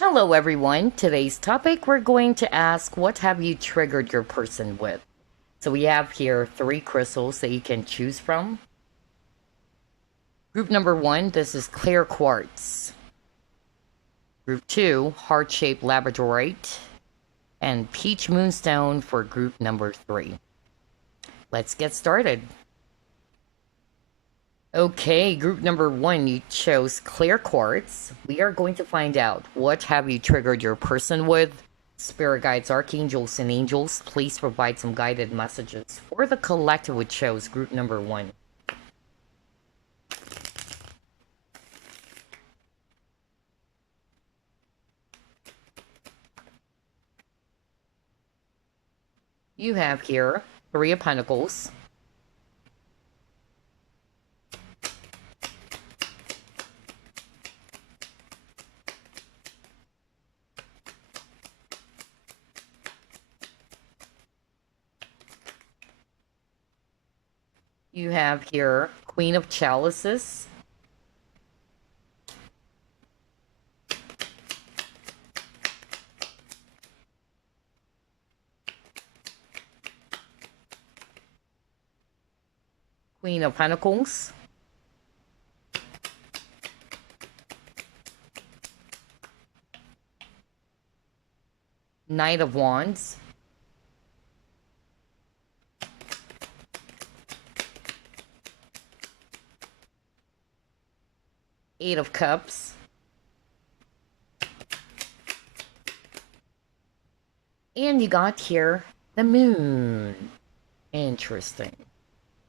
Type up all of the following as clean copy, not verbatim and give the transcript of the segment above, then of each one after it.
Hello, everyone. Today's topic we're going to ask what have you triggered your person with? So, we have here three crystals that you can choose from. Group number one, this is clear quartz. Group two, heart shaped labradorite. And peach moonstone for group number three. Let's get started. Okay, group number one, you chose clear quartz. We are going to find out what have you triggered your person with. Spirit guides, archangels, and angels, please provide some guided messages for the collective which chose group number one. You have here Three of Pentacles. You have here Queen of Chalices. Queen of Pentacles. Knight of Wands. Eight of Cups. And you got here the Moon. Interesting.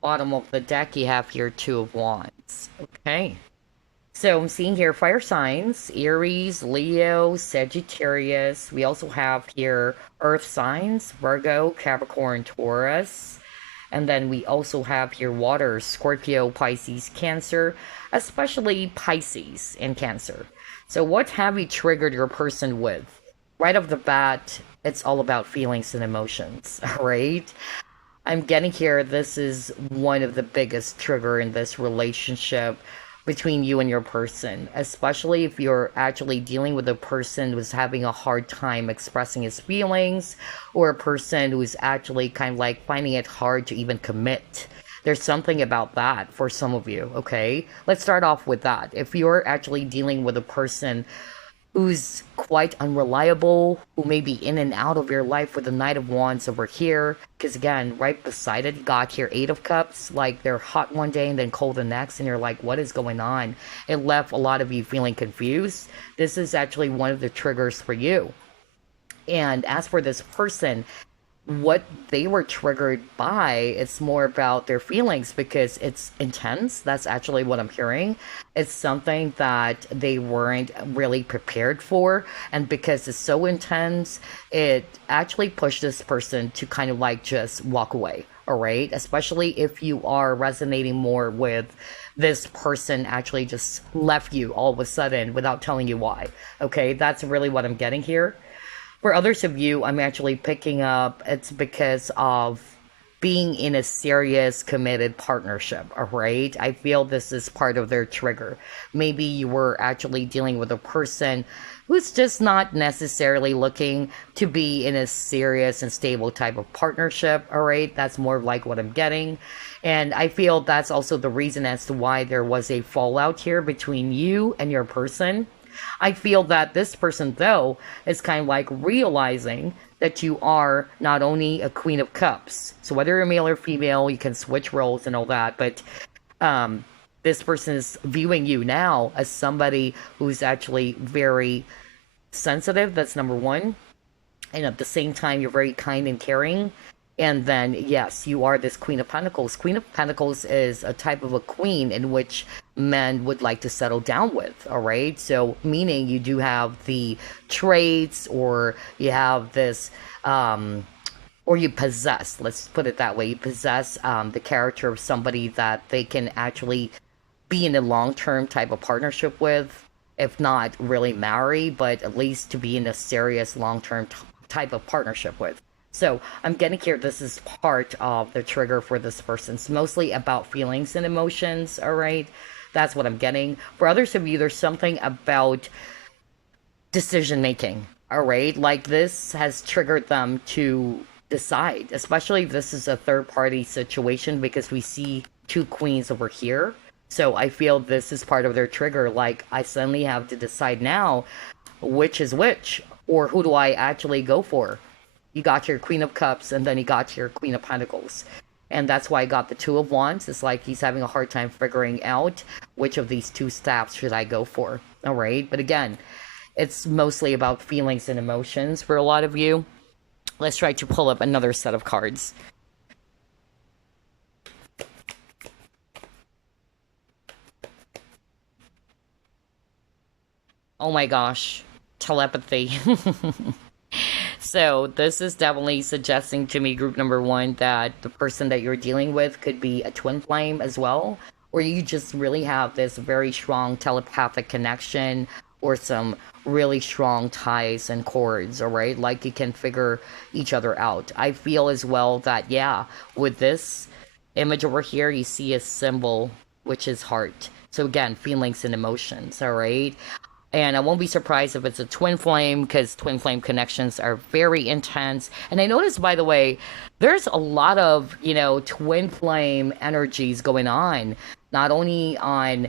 Bottom of the deck, you have here Two of Wands. Okay. So I'm seeing here fire signs, Aries, Leo, Sagittarius. We also have here earth signs, Virgo, Capricorn, Taurus. And then we also have here water, Scorpio, Pisces, Cancer, especially Pisces and Cancer. So what have you triggered your person with? Right off the bat, it's all about feelings and emotions, right? I'm getting here, this is one of the biggest trigger in this relationship between you and your person, especially if you're actually dealing with a person who's having a hard time expressing his feelings, or a person who's actually kind of like finding it hard to even commit. There's something about that for some of you, okay? Let's start off with that. If you're actually dealing with a person who's quite unreliable, who may be in and out of your life with the Knight of Wands over here. Because again, right beside it, you got here Eight of Cups. Like they're hot one day and then cold the next, and you're like, what is going on? It left a lot of you feeling confused. This is actually one of the triggers for you. And as for this person, what they were triggered by, it's more about their feelings because it's intense. That's actually what I'm hearing. It's something that they weren't really prepared for, and because it's so intense, it actually pushed this person to kind of like just walk away. All right, especially if you are resonating more with this person actually just left you all of a sudden without telling you why. Okay, that's really what I'm getting here. For others of you, I'm actually picking up it's because of being in a serious committed partnership, all right? I feel this is part of their trigger. Maybe you were actually dealing with a person who's just not necessarily looking to be in a serious and stable type of partnership, all right? That's more like what I'm getting. And I feel that's also the reason as to why there was a fallout here between you and your person. I feel that this person, though, is kind of like realizing that you are not only a Queen of Cups. So whether you're male or female, you can switch roles and all that. But this person is viewing you now as somebody who's actually very sensitive. That's number one. And at the same time, you're very kind and caring. And then, yes, you are this Queen of Pentacles. Queen of Pentacles is a type of a queen in which men would like to settle down with, all right? So, meaning you do have the traits, or you have this, or you possess, let's put it that way, you possess the character of somebody that they can actually be in a long term type of partnership with, if not really marry, but at least to be in a serious long term type of partnership with. So I'm getting here, this is part of the trigger for this person. It's mostly about feelings and emotions, all right? That's what I'm getting. For others of you, there's something about decision making. All right. Like this has triggered them to decide, especially if this is a third party situation because we see two queens over here. So I feel this is part of their trigger. Like I suddenly have to decide now which is which, or who do I actually go for? You got your Queen of Cups, and then you got your Queen of Pentacles. And that's why I got the Two of Wands. It's like he's having a hard time figuring out which of these two staffs should I go for. All right. But again, it's mostly about feelings and emotions for a lot of you. Let's try to pull up another set of cards. Oh my gosh. Telepathy. So this is definitely suggesting to me, group number one, that the person that you're dealing with could be a twin flame as well, or you just really have this very strong telepathic connection or some really strong ties and cords, all right? Like you can figure each other out. I feel as well that, yeah, with this image over here, you see a symbol, which is heart. So again, feelings and emotions, all right? And I won't be surprised if it's a twin flame because twin flame connections are very intense. And I noticed, by the way, there's a lot of, twin flame energies going on, not only on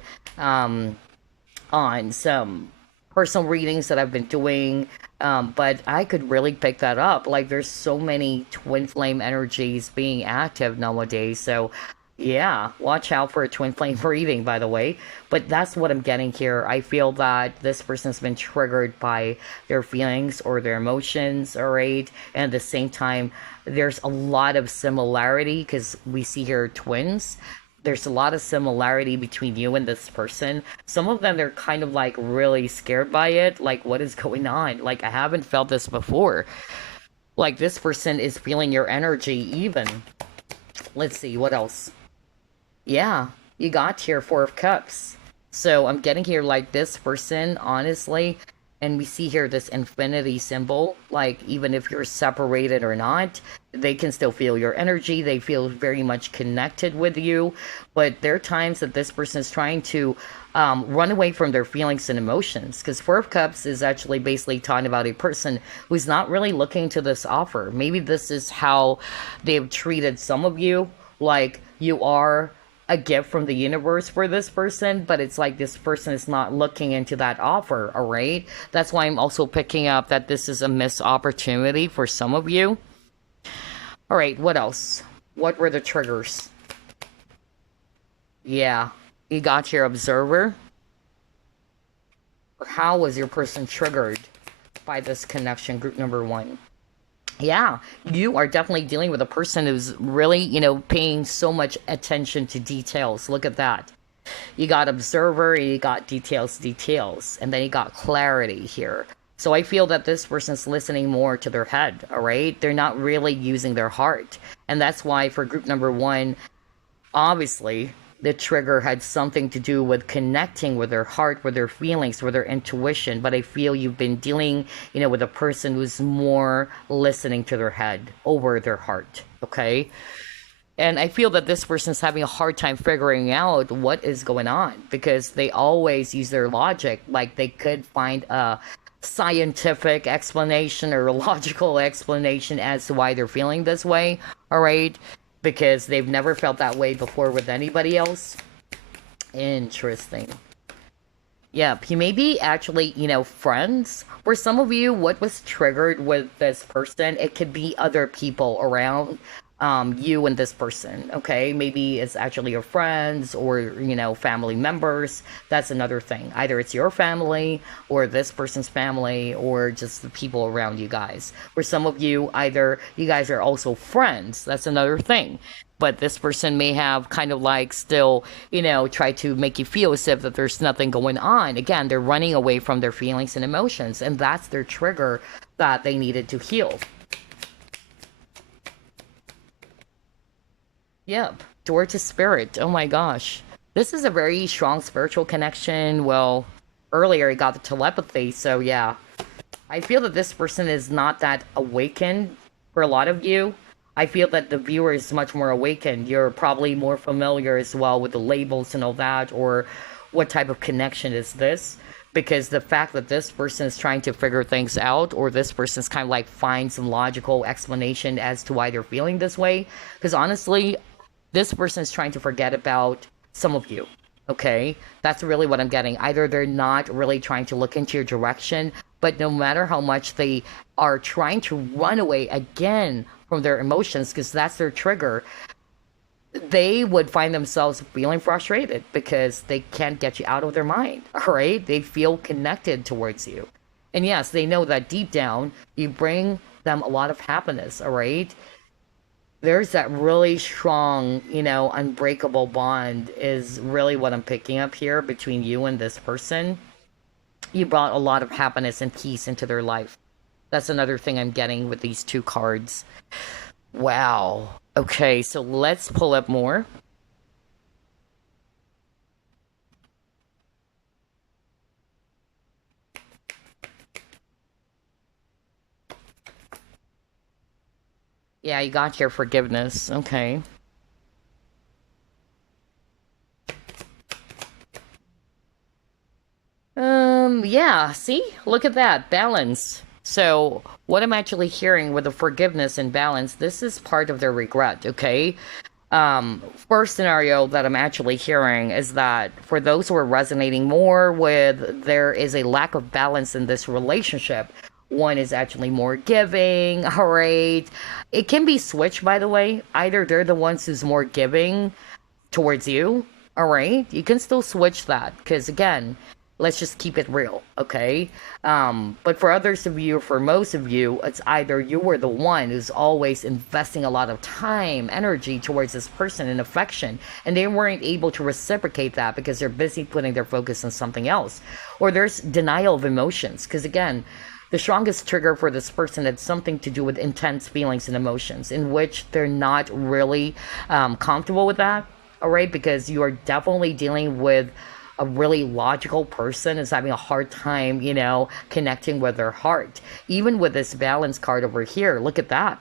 some personal readings that I've been doing, but I could really pick that up. Like, there's so many twin flame energies being active nowadays. So, yeah, watch out for a twin flame reading, by the way. But that's what I'm getting here. I feel that this person's been triggered by their feelings or their emotions, all right? And at the same time, there's a lot of similarity because we see here twins. There's a lot of similarity between you and this person. Some of them, they're kind of like really scared by it. Like, what is going on? Like, I haven't felt this before. Like, this person is feeling your energy even. Let's see, what else? Yeah, you got here Four of Cups. So I'm getting here like this person, honestly, and we see here this infinity symbol. Like, even if you're separated or not, they can still feel your energy. They feel very much connected with you. But there are times that this person is trying to run away from their feelings and emotions. Because Four of Cups is actually basically talking about a person who's not really looking to this offer. Maybe this is how they've treated some of you. Like, you are a gift from the universe for this person, but it's like this person is not looking into that offer, all right? That's why I'm also picking up that this is a missed opportunity for some of you. All right, what else? What were the triggers? Yeah, you got your observer. How was your person triggered by this connection, group number one? Yeah, you are definitely dealing with a person who's really, paying so much attention to details. Look at that. You got observer, you got details, and then you got clarity here. So I feel that this person's listening more to their head, all right? They're not really using their heart. And that's why for group number one, obviously, the trigger had something to do with connecting with their heart, with their feelings, with their intuition. But I feel you've been dealing, with a person who's more listening to their head over their heart. Okay. And I feel that this person's having a hard time figuring out what is going on because they always use their logic. Like they could find a scientific explanation or a logical explanation as to why they're feeling this way. All right. Because they've never felt that way before with anybody else. Interesting. Yep, you may be actually, friends. For some of you, what was triggered with this person, it could be other people around you and this person, okay? Maybe it's actually your friends or, family members. That's another thing. Either it's your family or this person's family or just the people around you guys. For some of you, either you guys are also friends. That's another thing. But this person may have kind of like still, try to make you feel as if that there's nothing going on. Again, they're running away from their feelings and emotions, and that's their trigger that they needed to heal. Yep, door to spirit. Oh my gosh. This is a very strong spiritual connection. Well, earlier I got the telepathy, so yeah. I feel that this person is not that awakened for a lot of you. I feel that the viewer is much more awakened. You're probably more familiar as well with the labels and all that, or what type of connection is this. because the fact that this person is trying to figure things out, or this person's kind of like find some logical explanation as to why they're feeling this way. Because honestly, this person is trying to forget about some of you. Okay, that's really what I'm getting. Either they're not really trying to look into your direction, but no matter how much they are trying to run away again from their emotions, because that's their trigger, they would find themselves feeling frustrated because they can't get you out of their mind. All right, they feel connected towards you, and yes, they know that deep down you bring them a lot of happiness. All right, there's that really strong, unbreakable bond is really what I'm picking up here between you and this person. You brought a lot of happiness and peace into their life. That's another thing I'm getting with these two cards. Wow. Okay, so let's pull up more. Yeah, you got your forgiveness. Okay. Yeah, see? Look at that. Balance. So, what I'm actually hearing with the forgiveness and balance, this is part of their regret, okay? First scenario that I'm actually hearing is that for those who are resonating more with there is a lack of balance in this relationship. One is actually more giving, all right? It can be switched, by the way. Either they're the ones who's more giving towards you, all right? You can still switch that because, again, let's just keep it real, okay? But for others of you, for most of you, it's either you were the one who's always investing a lot of time, energy towards this person and affection, and they weren't able to reciprocate that because they're busy putting their focus on something else. Or there's denial of emotions, because again, the strongest trigger for this person had something to do with intense feelings and emotions in which they're not really comfortable with that, all right? Because you are definitely dealing with a really logical person is having a hard time, connecting with their heart. Even with this balance card over here, look at that.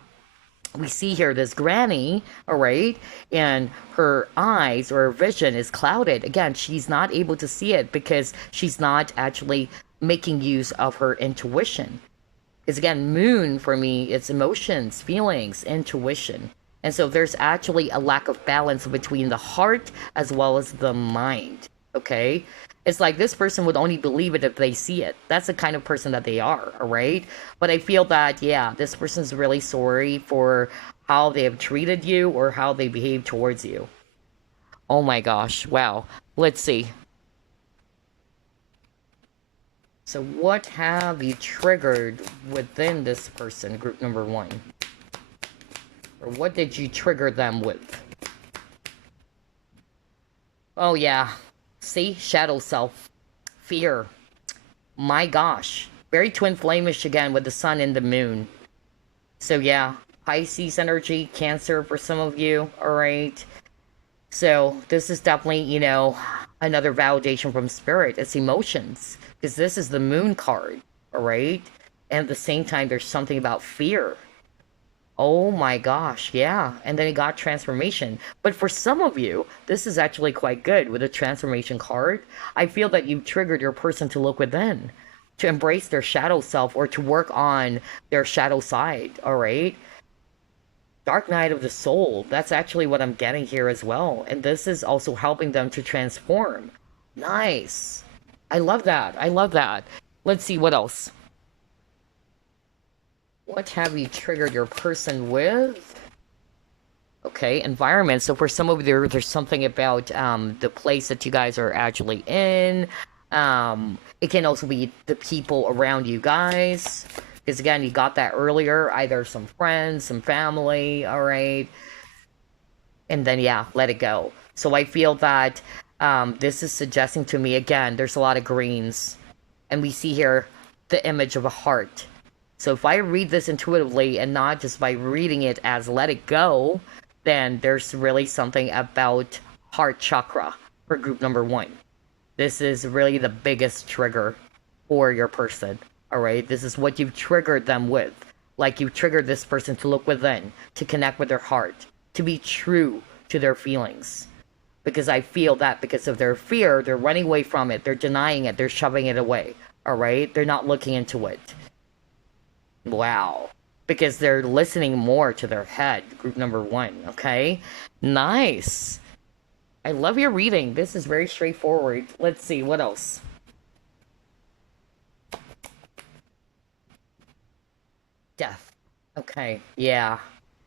We see here this granny, all right, and her eyes or her vision is clouded. Again, she's not able to see it because she's not actually making use of her intuition. Because again, moon for me, it's emotions, feelings, intuition. And so there's actually a lack of balance between the heart as well as the mind. Okay? It's like this person would only believe it if they see it. That's the kind of person that they are, all right? But I feel that, yeah, this person's really sorry for how they have treated you or how they behave towards you. Oh my gosh, wow. Let's see. So what have you triggered within this person, group number one? Or what did you trigger them with? Oh yeah. See? Shadow self. Fear. My gosh. Very twin flamish again with the sun and the moon. So yeah. Pisces energy, Cancer for some of you. Alright. So this is definitely, another validation from spirit. It's emotions. Because this is the moon card. Alright? And at the same time, there's something about fear. Oh my gosh, yeah. And then it got transformation. But for some of you, this is actually quite good with a transformation card. I feel that you've triggered your person to look within, to embrace their shadow self or to work on their shadow side, all right? Dark night of the soul, that's actually what I'm getting here as well. And this is also helping them to transform. Nice. I love that. I love that. Let's see what else. What have you triggered your person with? Okay, environment. So for some of you, there's something about the place that you guys are actually in. It can also be the people around you guys. Because again, you got that earlier. Either some friends, some family, all right? And then, yeah, let it go. So I feel that this is suggesting to me, again, there's a lot of greens. And we see here the image of a heart. So if I read this intuitively and not just by reading it as let it go, then there's really something about heart chakra for group number one. This is really the biggest trigger for your person, all right? This is what you've triggered them with. Like you've triggered this person to look within, to connect with their heart, to be true to their feelings. because I feel that because of their fear, they're running away from it, they're denying it, they're shoving it away. All right? They're not looking into it. Wow. Because they're listening more to their head, group number one. Okay? Nice. I love your reading. This is very straightforward. Let's see, what else? Death. Okay, yeah.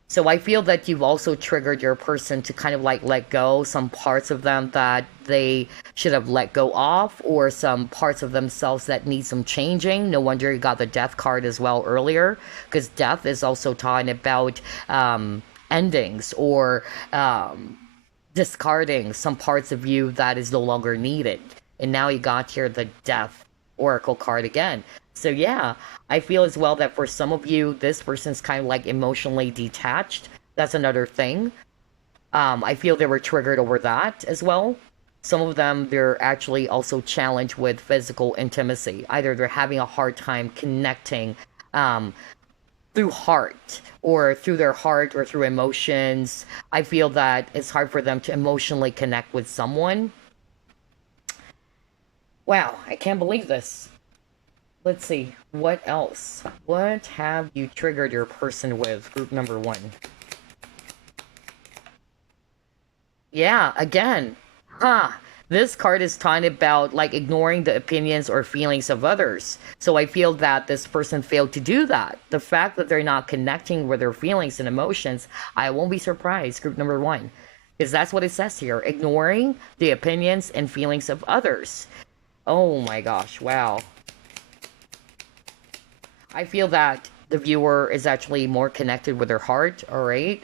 So I feel that you've also triggered your person to kind of like let go some parts of them that they should have let go of, or some parts of themselves that need some changing. No wonder you got the death card as well earlier, because death is also talking about endings, or discarding some parts of you that is no longer needed. And now you got here the death oracle card again. So yeah, I feel as well that for some of you, this person's kind of like emotionally detached. That's another thing. I feel they were triggered over that as well. Some of them, they're actually also challenged with physical intimacy. Either they're having a hard time connecting through heart, or through their heart, or through emotions. I feel that it's hard for them to emotionally connect with someone. Wow, I can't believe this. Let's see, what else? What have you triggered your person with, group number one? Yeah, again. Huh. This card is talking about like ignoring the opinions or feelings of others. So I feel that this person failed to do that. The fact that they're not connecting with their feelings and emotions, I won't be surprised, group number one. Because that's what it says here. Ignoring the opinions and feelings of others. Oh my gosh, wow. I feel that the viewer is actually more connected with their heart, alright?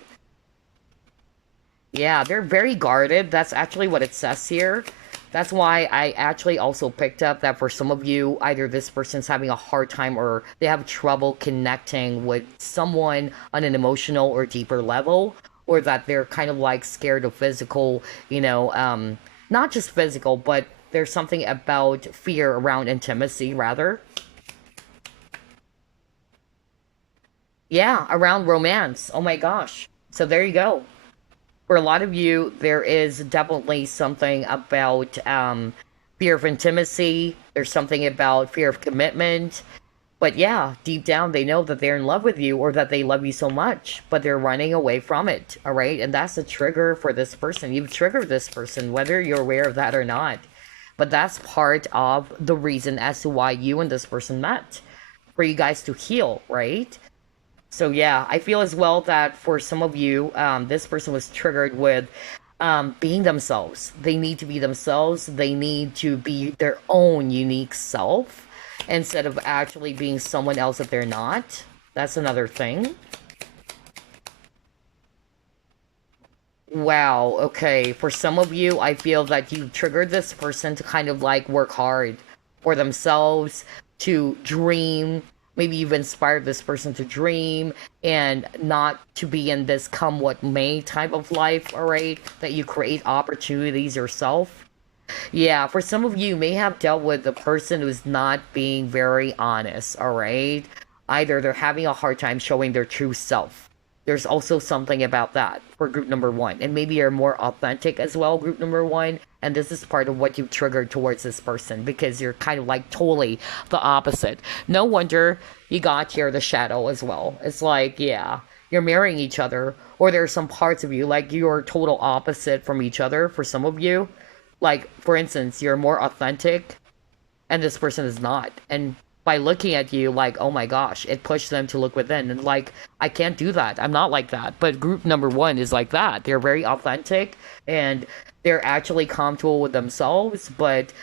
Yeah, they're very guarded. That's actually what it says here. That's why I actually also picked up that for some of you, either this person's having a hard time or they have trouble connecting with someone on an emotional or deeper level, or that they're kind of like scared of physical, not just physical, but there's something about fear around intimacy, rather. Yeah, around romance. Oh my gosh. So there you go. For a lot of you, there is definitely something about fear of intimacy. There's something about fear of commitment. But yeah, deep down, they know that they're in love with you, or that they love you so much, but they're running away from it. All right. And that's a trigger for this person. You've triggered this person, whether you're aware of that or not. But that's part of the reason as to why you and this person met, for you guys to heal, right? So yeah, I feel as well that for some of you, this person was triggered with being themselves. They need to be themselves. They need to be their own unique self instead of actually being someone else that they're not. That's another thing. Wow, okay. For some of you, I feel that you triggered this person to kind of like work hard for themselves, to dream. Maybe you've inspired this person to dream and not to be in this come what may type of life, all right? That you create opportunities yourself. Yeah, for some of you, may have dealt with the person who's not being very honest, all right? Either they're having a hard time showing their true self. There's also something about that for group number one. And maybe you're more authentic as well, group number one. And this is part of what you've triggered towards this person, because you're kind of like totally the opposite. No wonder you got here the shadow as well. It's like, yeah, you're marrying each other. Or there are some parts of you, like you're total opposite from each other for some of you. Like, for instance, you're more authentic and this person is not. And by looking at you, like, oh my gosh, it pushed them to look within. And like, I can't do that. I'm not like that. But group number one is like that. They're very authentic and they're actually comfortable with themselves. But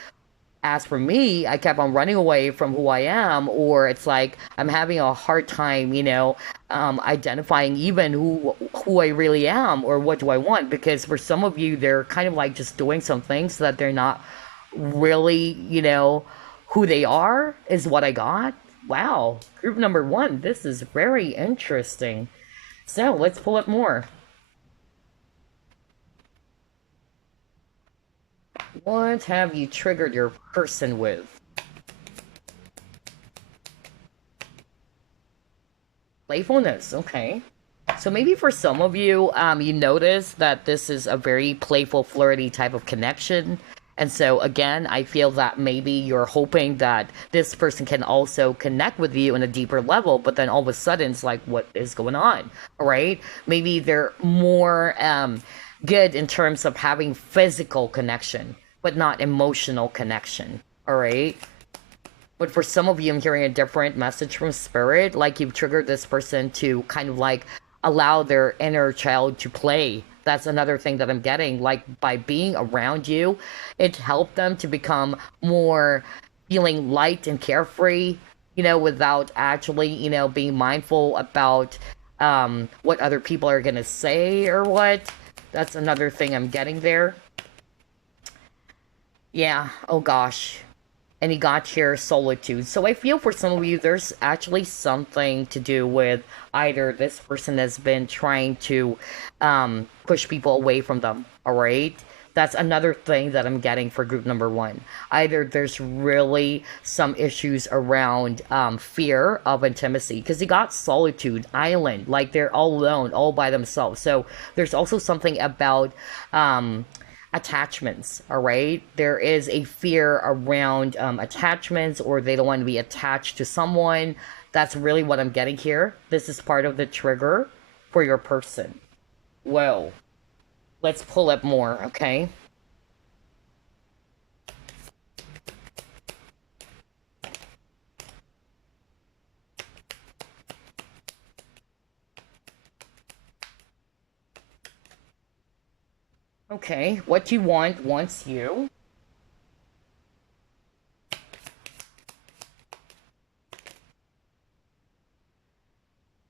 as for me, I kept on running away from who I am, or it's like I'm having a hard time, identifying even who I really am, or what do I want. Because for some of you, they're kind of like just doing some things that they're not really, who they are, is what I got. Wow, group number one, this is very interesting. So let's pull up more. What have you triggered your person with? Playfulness, okay. So maybe for some of you, you notice that this is a very playful, flirty type of connection. And so again, I feel that maybe you're hoping that this person can also connect with you on a deeper level, but then all of a sudden it's like, what is going on? All right. Maybe they're more good in terms of having physical connection, but not emotional connection. All right. But for some of you, I'm hearing a different message from spirit. Like you've triggered this person to kind of like allow their inner child to play. That's another thing that I'm getting. Like by being around you, it helped them to become more feeling light and carefree, without actually, being mindful about what other people are going to say or what. That's another thing I'm getting there. Yeah, oh gosh. And he got here solitude. So I feel for some of you, there's actually something to do with either this person has been trying to push people away from them, all right? That's another thing that I'm getting for group number one. Either there's really some issues around fear of intimacy, because he got solitude, island, like they're all alone, all by themselves. So there's also something about attachments, all right? There is a fear around attachments, or they don't want to be attached to someone. That's really what I'm getting here. This is part of the trigger for your person. Whoa. Let's pull up more, okay? Okay, what you want wants you.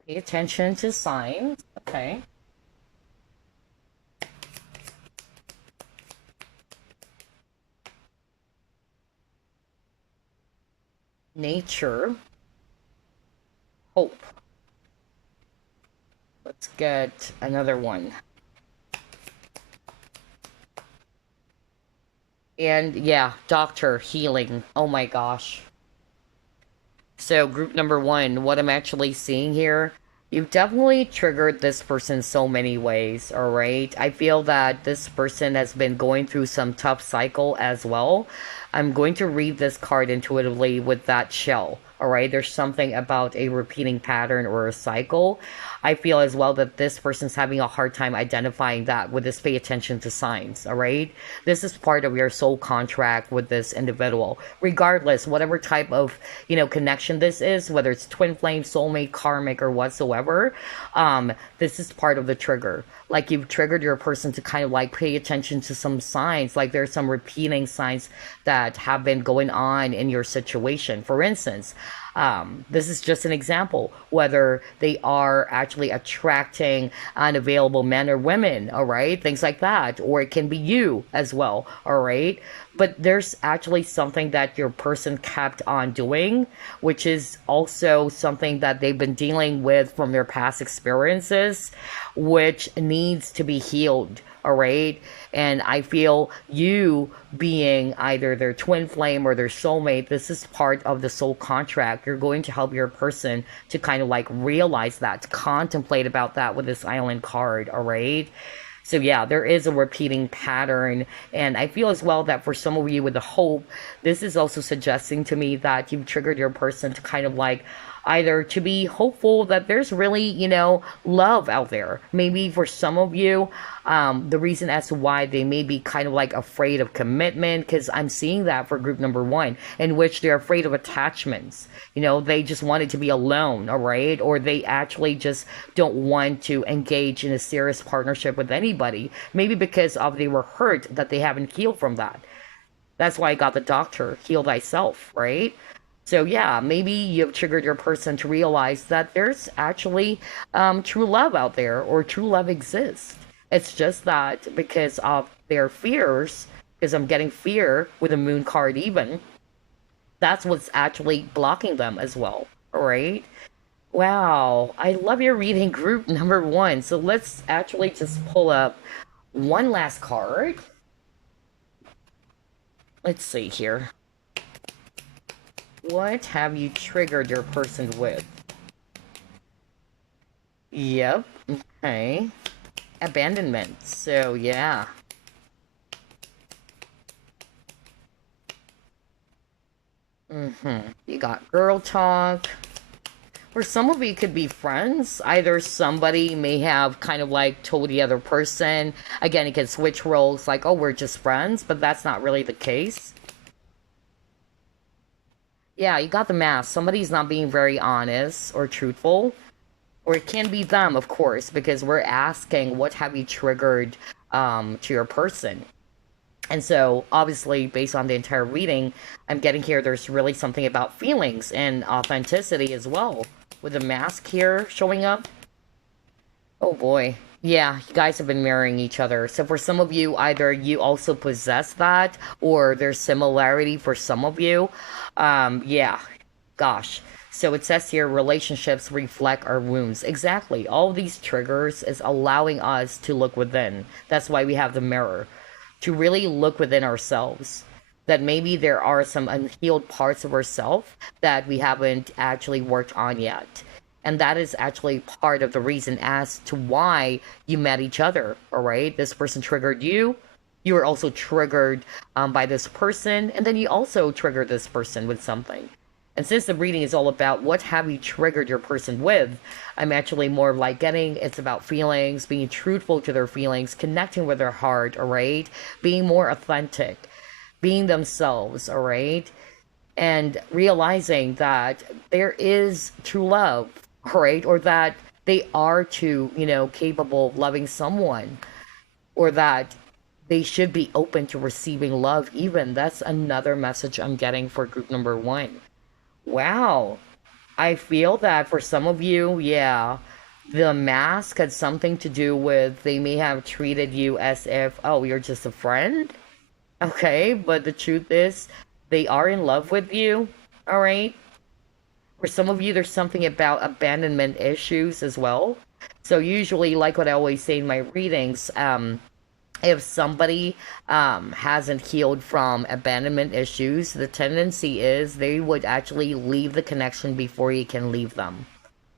Pay attention to signs, okay? Nature. Hope. Let's get another one. And yeah, doctor, healing. Oh my gosh. So, group number one, what I'm actually seeing here, you've definitely triggered this person so many ways, all right? I feel that this person has been going through some tough cycle as well. I'm going to read this card intuitively with that shell, all right? There's something about a repeating pattern or a cycle. I feel as well that this person's having a hard time identifying that with this pay attention to signs, all right? This is part of your soul contract with this individual. Regardless, whatever type of, connection this is, whether it's twin flame, soulmate, karmic, or whatsoever, this is part of the trigger. Like you've triggered your person to kind of like pay attention to some signs, like there's some repeating signs that have been going on in your situation. For instance, this is just an example, whether they are actually attracting unavailable men or women, all right? Things like that. Or it can be you as well, all right? But there's actually something that your person kept on doing, which is also something that they've been dealing with from their past experiences, which needs to be healed, all right? And I feel you being either their twin flame or their soulmate, this is part of the soul contract. You're going to help your person to kind of like realize that, to contemplate about that with this island card, all right? So yeah, there is a repeating pattern. And I feel as well that for some of you with the hope, this is also suggesting to me that you've triggered your person to kind of like either to be hopeful that there's really, love out there. Maybe for some of you, the reason as to why they may be kind of like afraid of commitment, because I'm seeing that for group number one, in which they're afraid of attachments. They just wanted to be alone, all right? Or they actually just don't want to engage in a serious partnership with anybody. Maybe because of they were hurt that they haven't healed from that. That's why I got the doctor, heal thyself, right? So yeah, maybe you've triggered your person to realize that there's actually true love out there, or true love exists. It's just that because of their fears, because I'm getting fear with a moon card even, that's what's actually blocking them as well. All right. Wow, I love your reading, group number one. So let's actually just pull up one last card. Let's see here. What have you triggered your person with? Yep. Okay. Abandonment. So, yeah. You got girl talk. Or some of you could be friends. Either somebody may have kind of like told the other person. Again, it can switch roles like, oh, we're just friends, but that's not really the case. Yeah, you got the mask. Somebody's not being very honest or truthful. Or it can be them, of course, because we're asking what have you triggered to your person. And so, obviously, based on the entire reading, I'm getting here there's really something about feelings and authenticity as well. With the mask here showing up. Oh boy. Yeah, you guys have been mirroring each other. So for some of you, either you also possess that, or there's similarity for some of you. Yeah, gosh. So it says here, relationships reflect our wounds. Exactly. All these triggers is allowing us to look within. That's why we have the mirror, to really look within ourselves. That maybe there are some unhealed parts of ourselves that we haven't actually worked on yet. And that is actually part of the reason as to why you met each other, all right? This person triggered you. You were also triggered by this person. And then you also triggered this person with something. And since the reading is all about what have you triggered your person with, I'm actually more like getting it's about feelings, being truthful to their feelings, connecting with their heart, all right? Being more authentic, being themselves, all right? And realizing that there is true love, right? Or that they are too, capable of loving someone, or that they should be open to receiving love, even. That's another message I'm getting for group number one. Wow. I feel that for some of you, yeah, the mask had something to do with they may have treated you as if, oh, you're just a friend. Okay, but the truth is, they are in love with you. All right. For some of you, there's something about abandonment issues as well. So usually, like what I always say in my readings, if somebody hasn't healed from abandonment issues, the tendency is they would actually leave the connection before you can leave them.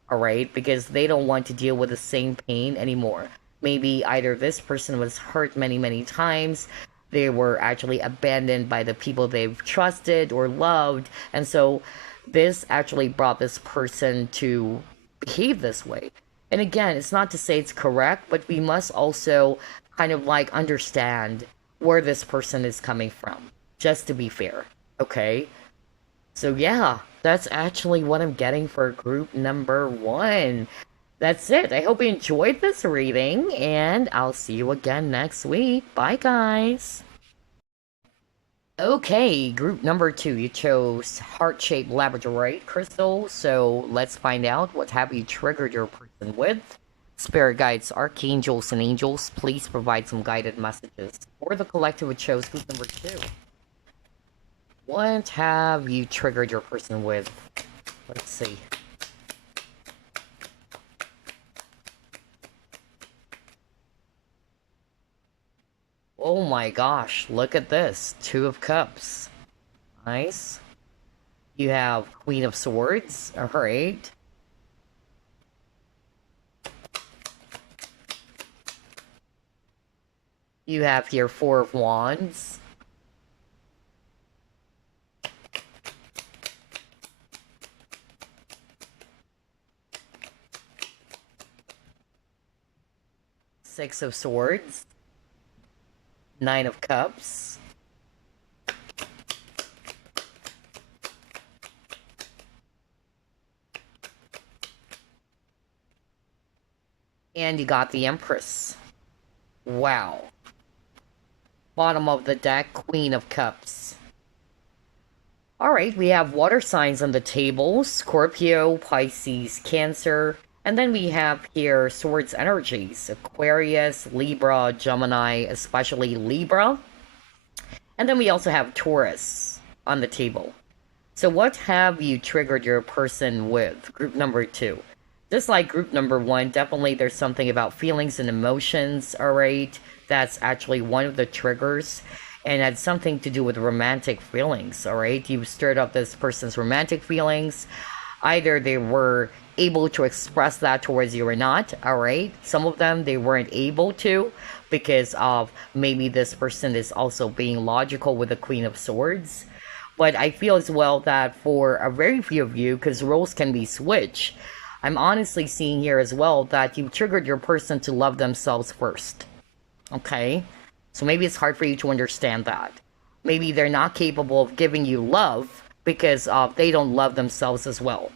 All right, because they don't want to deal with the same pain anymore. Maybe either this person was hurt many, many times, they were actually abandoned by the people they've trusted or loved, and so this actually brought this person to behave this way. And again, it's not to say it's correct, but we must also kind of like understand where this person is coming from, just to be fair. Okay? So yeah, that's actually what I'm getting for group number one. That's it. I hope you enjoyed this reading, and I'll see you again next week. Bye, guys. Okay, group number two. You chose heart-shaped Labradorite crystal, so let's find out what have you triggered your person with. Spirit guides, archangels, and angels, please provide some guided messages. For the collective, it chose group number two. What have you triggered your person with? Let's see. Oh my gosh, look at this. Two of Cups. Nice. You have Queen of Swords. Alright. You have here Four of Wands. Six of Swords. Nine of Cups. And you got the Empress. Wow. Bottom of the deck, Queen of Cups. Alright, we have water signs on the table. Scorpio, Pisces, Cancer. And then we have here Swords energies. Aquarius, Libra, Gemini, especially Libra. And then we also have Taurus on the table. So what have you triggered your person with? Group number two. Just like group number one, definitely there's something about feelings and emotions, alright? That's actually one of the triggers. And had something to do with romantic feelings, alright? You've stirred up this person's romantic feelings. Either they were able to express that towards you or not, all right? Some of them, they weren't able to because of maybe this person is also being logical with the Queen of Swords. But I feel as well that for a very few of you, because roles can be switched, I'm honestly seeing here as well that you triggered your person to love themselves first. Okay? So maybe it's hard for you to understand that. Maybe they're not capable of giving you love because they don't love themselves as well.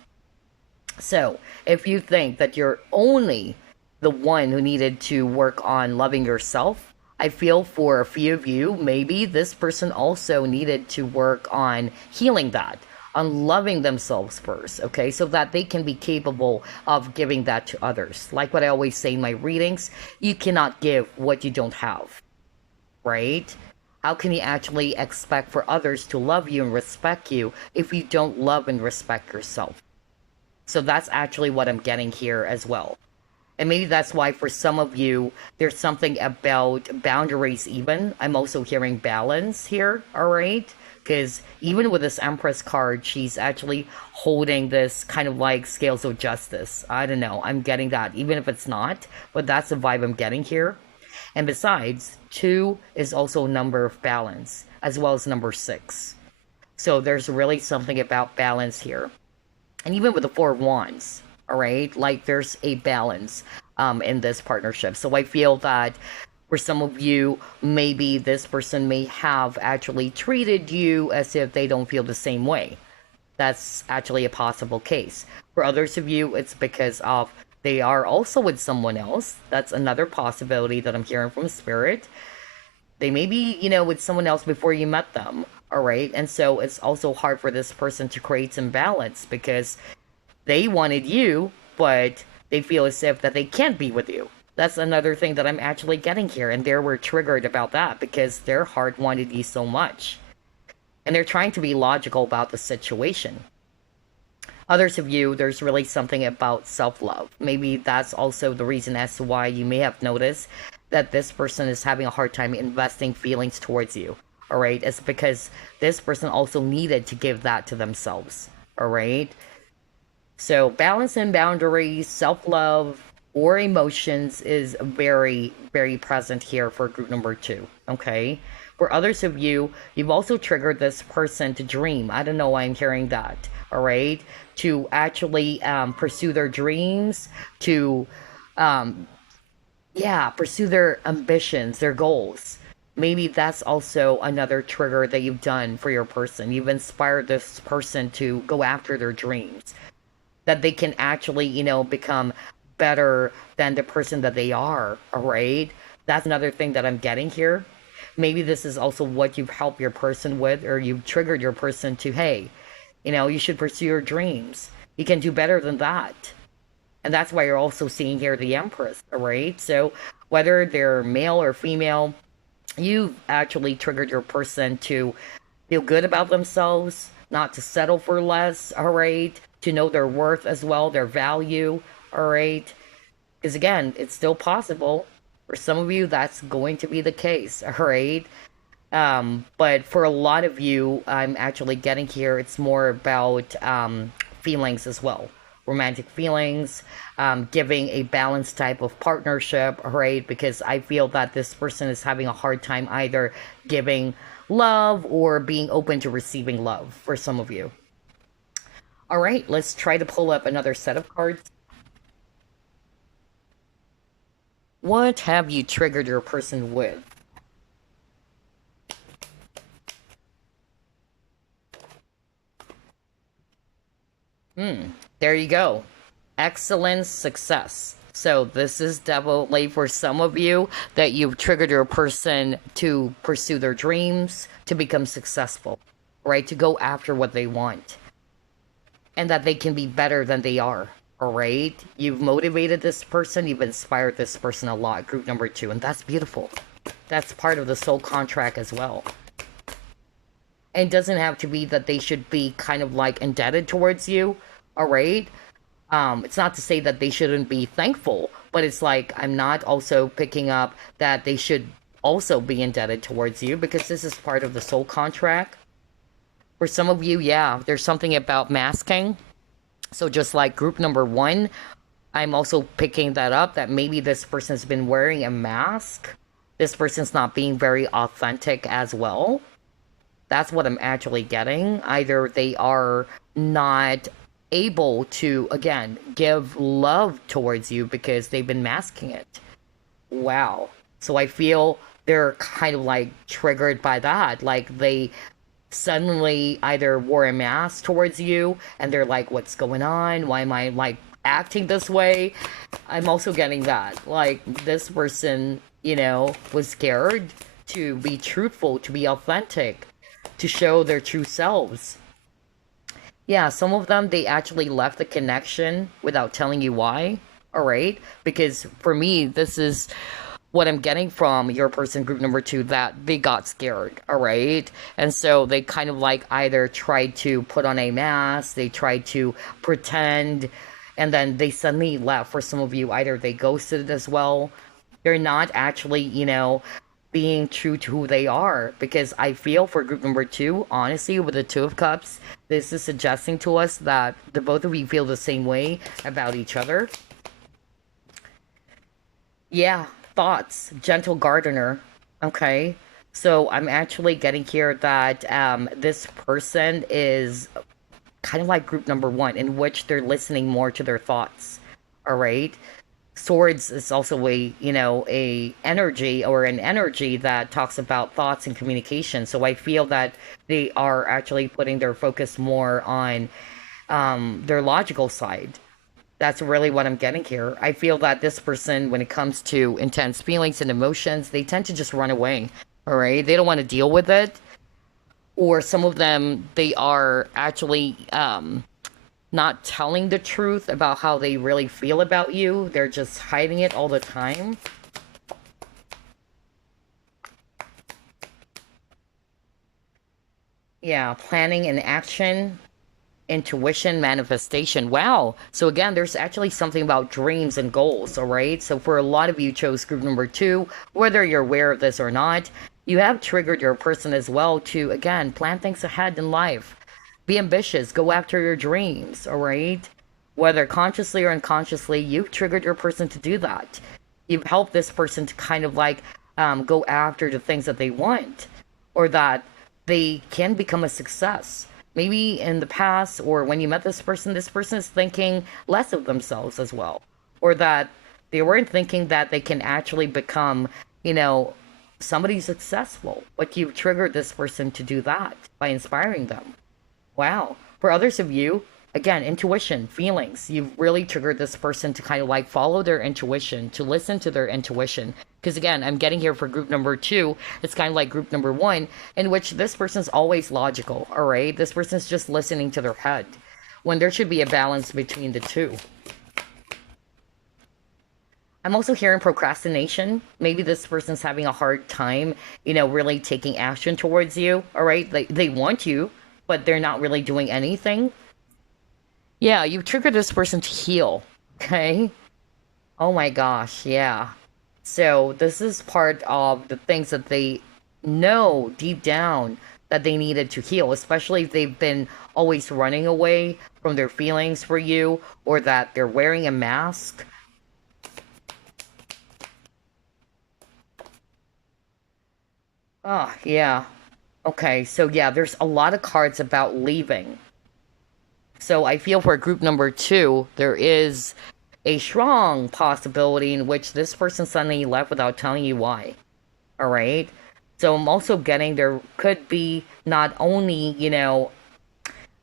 So if you think that you're only the one who needed to work on loving yourself, I feel for a few of you, maybe this person also needed to work on healing that, on loving themselves first, okay? So that they can be capable of giving that to others. Like what I always say in my readings, you cannot give what you don't have, right? How can you actually expect for others to love you and respect you if you don't love and respect yourself? So that's actually what I'm getting here as well. And maybe that's why for some of you, there's something about boundaries even. I'm also hearing balance here, all right? Because even with this Empress card, she's actually holding this kind of like scales of justice. I don't know. I'm getting that, even if it's not. But that's the vibe I'm getting here. And besides, 2 is also a number of balance, as well as number 6. So there's really something about balance here. And even with the 4 of Wands, all right, like there's a balance in this partnership. So I feel that for some of you, maybe this person may have actually treated you as if they don't feel the same way. That's actually a possible case. For others of you, it's because of they are also with someone else. That's another possibility that I'm hearing from Spirit. They may be, with someone else before you met them, all right? And so it's also hard for this person to create some balance because they wanted you, but they feel as if that they can't be with you. That's another thing that I'm actually getting here. And they were triggered about that because their heart wanted you so much. And they're trying to be logical about the situation. Others of you, there's really something about self-love. Maybe that's also the reason as to why you may have noticed that this person is having a hard time investing feelings towards you. All right? It's because this person also needed to give that to themselves. All right? So balance and boundaries, self-love, or emotions is very, very present here for group number 2. Okay? For others of you, you've also triggered this person to dream. I don't know why I'm hearing that. All right? To actually pursue their dreams, to pursue their ambitions, their goals. Maybe that's also another trigger that you've done for your person. You've inspired this person to go after their dreams, that they can actually, become better than the person that they are, all right? That's another thing that I'm getting here. Maybe this is also what you've helped your person with, or you've triggered your person to, hey, you should pursue your dreams. You can do better than that. And that's why you're also seeing here the Empress, all right? So whether they're male or female, you've actually triggered your person to feel good about themselves, not to settle for less, all right? To know their worth as well, their value, all right? Because again, it's still possible. For some of you, that's going to be the case, all right? But for a lot of you, I'm actually getting here, it's more about feelings as well. Romantic feelings, giving a balanced type of partnership, right? Because I feel that this person is having a hard time either giving love or being open to receiving love for some of you. All right, let's try to pull up another set of cards. What have you triggered your person with? There you go. Excellent success. So this is definitely for some of you that you've triggered your person to pursue their dreams, to become successful, right? To go after what they want. And that they can be better than they are, all right? You've motivated this person, you've inspired this person a lot, group number 2, and that's beautiful. That's part of the soul contract as well. And it doesn't have to be that they should be kind of like indebted towards you, all right? It's not to say that they shouldn't be thankful, but it's like I'm not also picking up that they should also be indebted towards you because this is part of the soul contract. For some of you, yeah, there's something about masking. So just like group number one, I'm also picking that up that maybe this person's been wearing a mask. This person's not being very authentic as well. That's what I'm actually getting. Either they are not able to, again, give love towards you because they've been masking it. Wow. So I feel they're kind of like triggered by that. Like they suddenly either wore a mask towards you and they're like, what's going on? Why am I like acting this way? I'm also getting that. Like this person, was scared to be truthful, to be authentic, to show their true selves. Yeah, some of them, they actually left the connection without telling you why. All right. Because for me, this is what I'm getting from your person group number two, that they got scared, all right? And so they kind of like either tried to put on a mask, they tried to pretend, and then they suddenly left. For some of you, either they ghosted as well. They're not actually, being true to who they are. Because I feel for group number two, honestly, with the Two of Cups, this is suggesting to us that the both of you feel the same way about each other. Yeah, thoughts, gentle gardener. Okay. So I'm actually getting here that this person is kind of like group number one, in which they're listening more to their thoughts. All right. Swords is also a energy, or an energy that talks about thoughts and communication. So I feel that they are actually putting their focus more on their logical side. That's really what I'm getting here. I feel that this person, when it comes to intense feelings and emotions, they tend to just run away. All right. They don't want to deal with it. Or some of them, they are actually not telling the truth about how they really feel about you. They're just hiding it all the time. Yeah. Planning and action. Intuition, manifestation. Wow. So again, there's actually something about dreams and goals, all right? So for a lot of you chose group number two, whether you're aware of this or not, you have triggered your person as well to, again, plan things ahead in life. Be ambitious, go after your dreams, all right? Whether consciously or unconsciously, you've triggered your person to do that. You've helped this person to kind of like go after the things that they want, or that they can become a success. Maybe in the past, or when you met this person is thinking less of themselves as well. Or that they weren't thinking that they can actually become, somebody successful. But you've triggered this person to do that by inspiring them. Wow. For others of you, again, intuition, feelings. You've really triggered this person to kind of like follow their intuition, to listen to their intuition. Because again, I'm getting here for group number two. It's kind of like group number one, in which this person's always logical, all right? This person's just listening to their head, when there should be a balance between the two. I'm also hearing procrastination. Maybe this person's having a hard time, really taking action towards you, all right? They want you, but they're not really doing anything. Yeah, you triggered this person to heal. Okay. Oh my gosh, yeah. So this is part of the things that they know deep down that they needed to heal, especially if they've been always running away from their feelings for you, or that they're wearing a mask. Oh, yeah. Okay, so yeah, there's a lot of cards about leaving. So I feel for group number two, there is a strong possibility in which this person suddenly left without telling you why. All right. So I'm also getting there could be not only,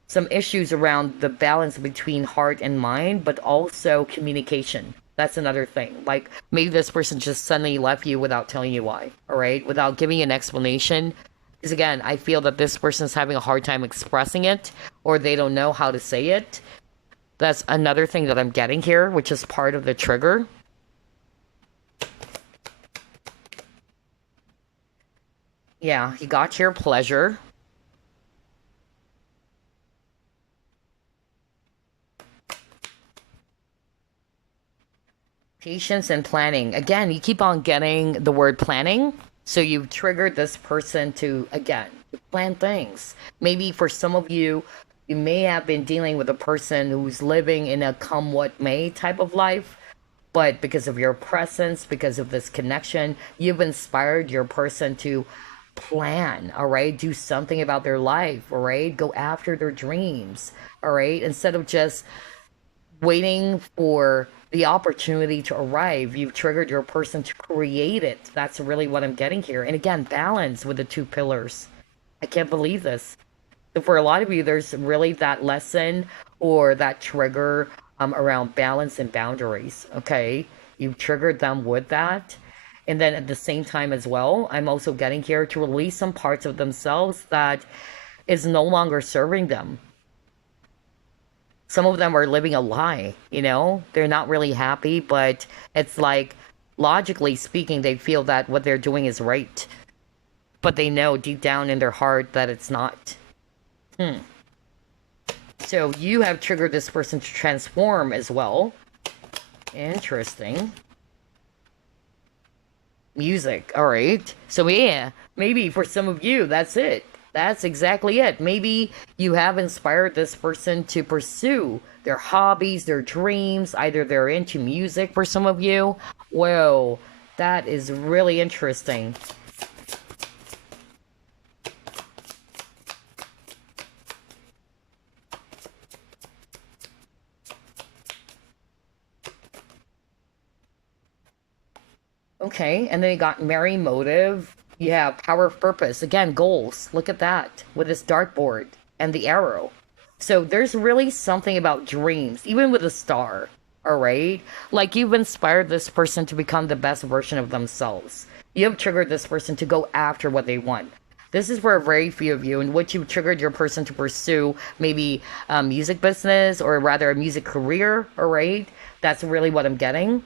some issues around the balance between heart and mind, but also communication. That's another thing. Like maybe this person just suddenly left you without telling you why. All right. Without giving you an explanation. Because again, I feel that this person's having a hard time expressing it, or they don't know how to say it. That's another thing that I'm getting here, which is part of the trigger. Yeah, you got your pleasure. Patience and planning. Again, you keep on getting the word planning. So you've triggered this person to, again, plan things. Maybe for some of you, You may have been dealing with a person who's living in a come what may type of life, but because of your presence, because of this connection, you've inspired your person to plan, all right? Do something about their life, all right? Go after their dreams, all right? Instead of just waiting for the opportunity to arrive, you've triggered your person to create it. That's really what I'm getting here. And again, balance with the two pillars. I can't believe this. So for a lot of you, there's really that lesson or that trigger around balance and boundaries. Okay, you've triggered them with that. And then at the same time as well, I'm also getting here to release some parts of themselves that is no longer serving them. Some of them are living a lie, you know? They're not really happy, but it's like, logically speaking, they feel that what they're doing is right. But they know deep down in their heart that it's not. So you have triggered this person to transform as well. Interesting. Music. All right. So yeah, maybe for some of you, that's it. That's exactly it. Maybe you have inspired this person to pursue their hobbies, their dreams. Either they're into music for some of you. Whoa, that is really interesting. Okay, and then you got Merry Motive. You have Power of Purpose. Again, goals. Look at that with this dartboard and the arrow. So there's really something about dreams, even with a star. All right? Like you've inspired this person to become the best version of themselves. You have triggered this person to go after what they want. This is for a very few of you in which you've triggered your person to pursue maybe a music business or rather a music career. All right? That's really what I'm getting.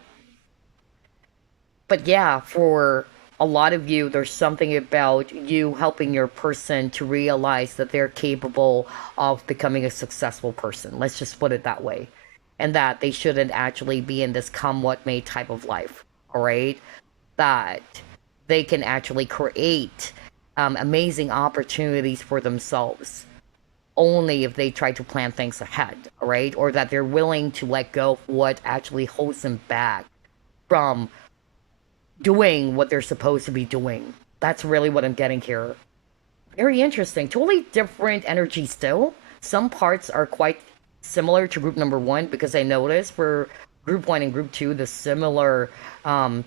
But yeah, for a lot of you, there's something about you helping your person to realize that they're capable of becoming a successful person. Let's just put it that way. And that they shouldn't actually be in this come what may type of life. All right? That they can actually create amazing opportunities for themselves only if they try to plan things ahead. All right? Or that they're willing to let go of what actually holds them back from doing what they're supposed to be doing. That's really what I'm getting here. Very interesting. Totally different energy still. Some parts are quite similar to group number one because I noticed for group one and group two, the similar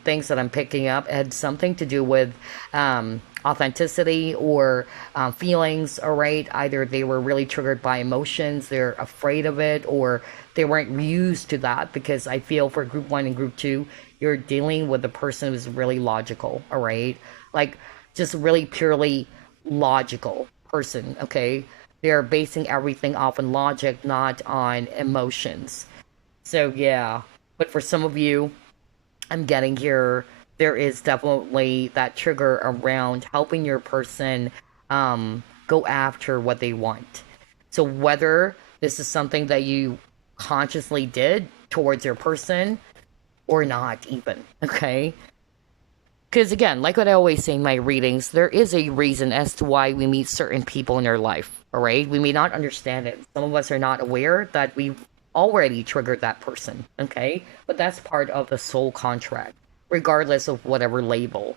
things that I'm picking up had something to do with authenticity or feelings, all right? Either they were really triggered by emotions, they're afraid of it, or they weren't used to that because I feel for group one and group two, you're dealing with a person who's really logical, all right? Like just really purely logical person, okay? They're basing everything off on logic, not on emotions. So yeah, but for some of you, I'm getting here, there is definitely that trigger around helping your person go after what they want. So whether this is something that you consciously did towards your person or not even, okay? Because again, like what I always say in my readings, there is a reason as to why we meet certain people in our life, all right? We may not understand it. Some of us are not aware that we've already triggered that person, okay? But that's part of the soul contract, regardless of whatever label.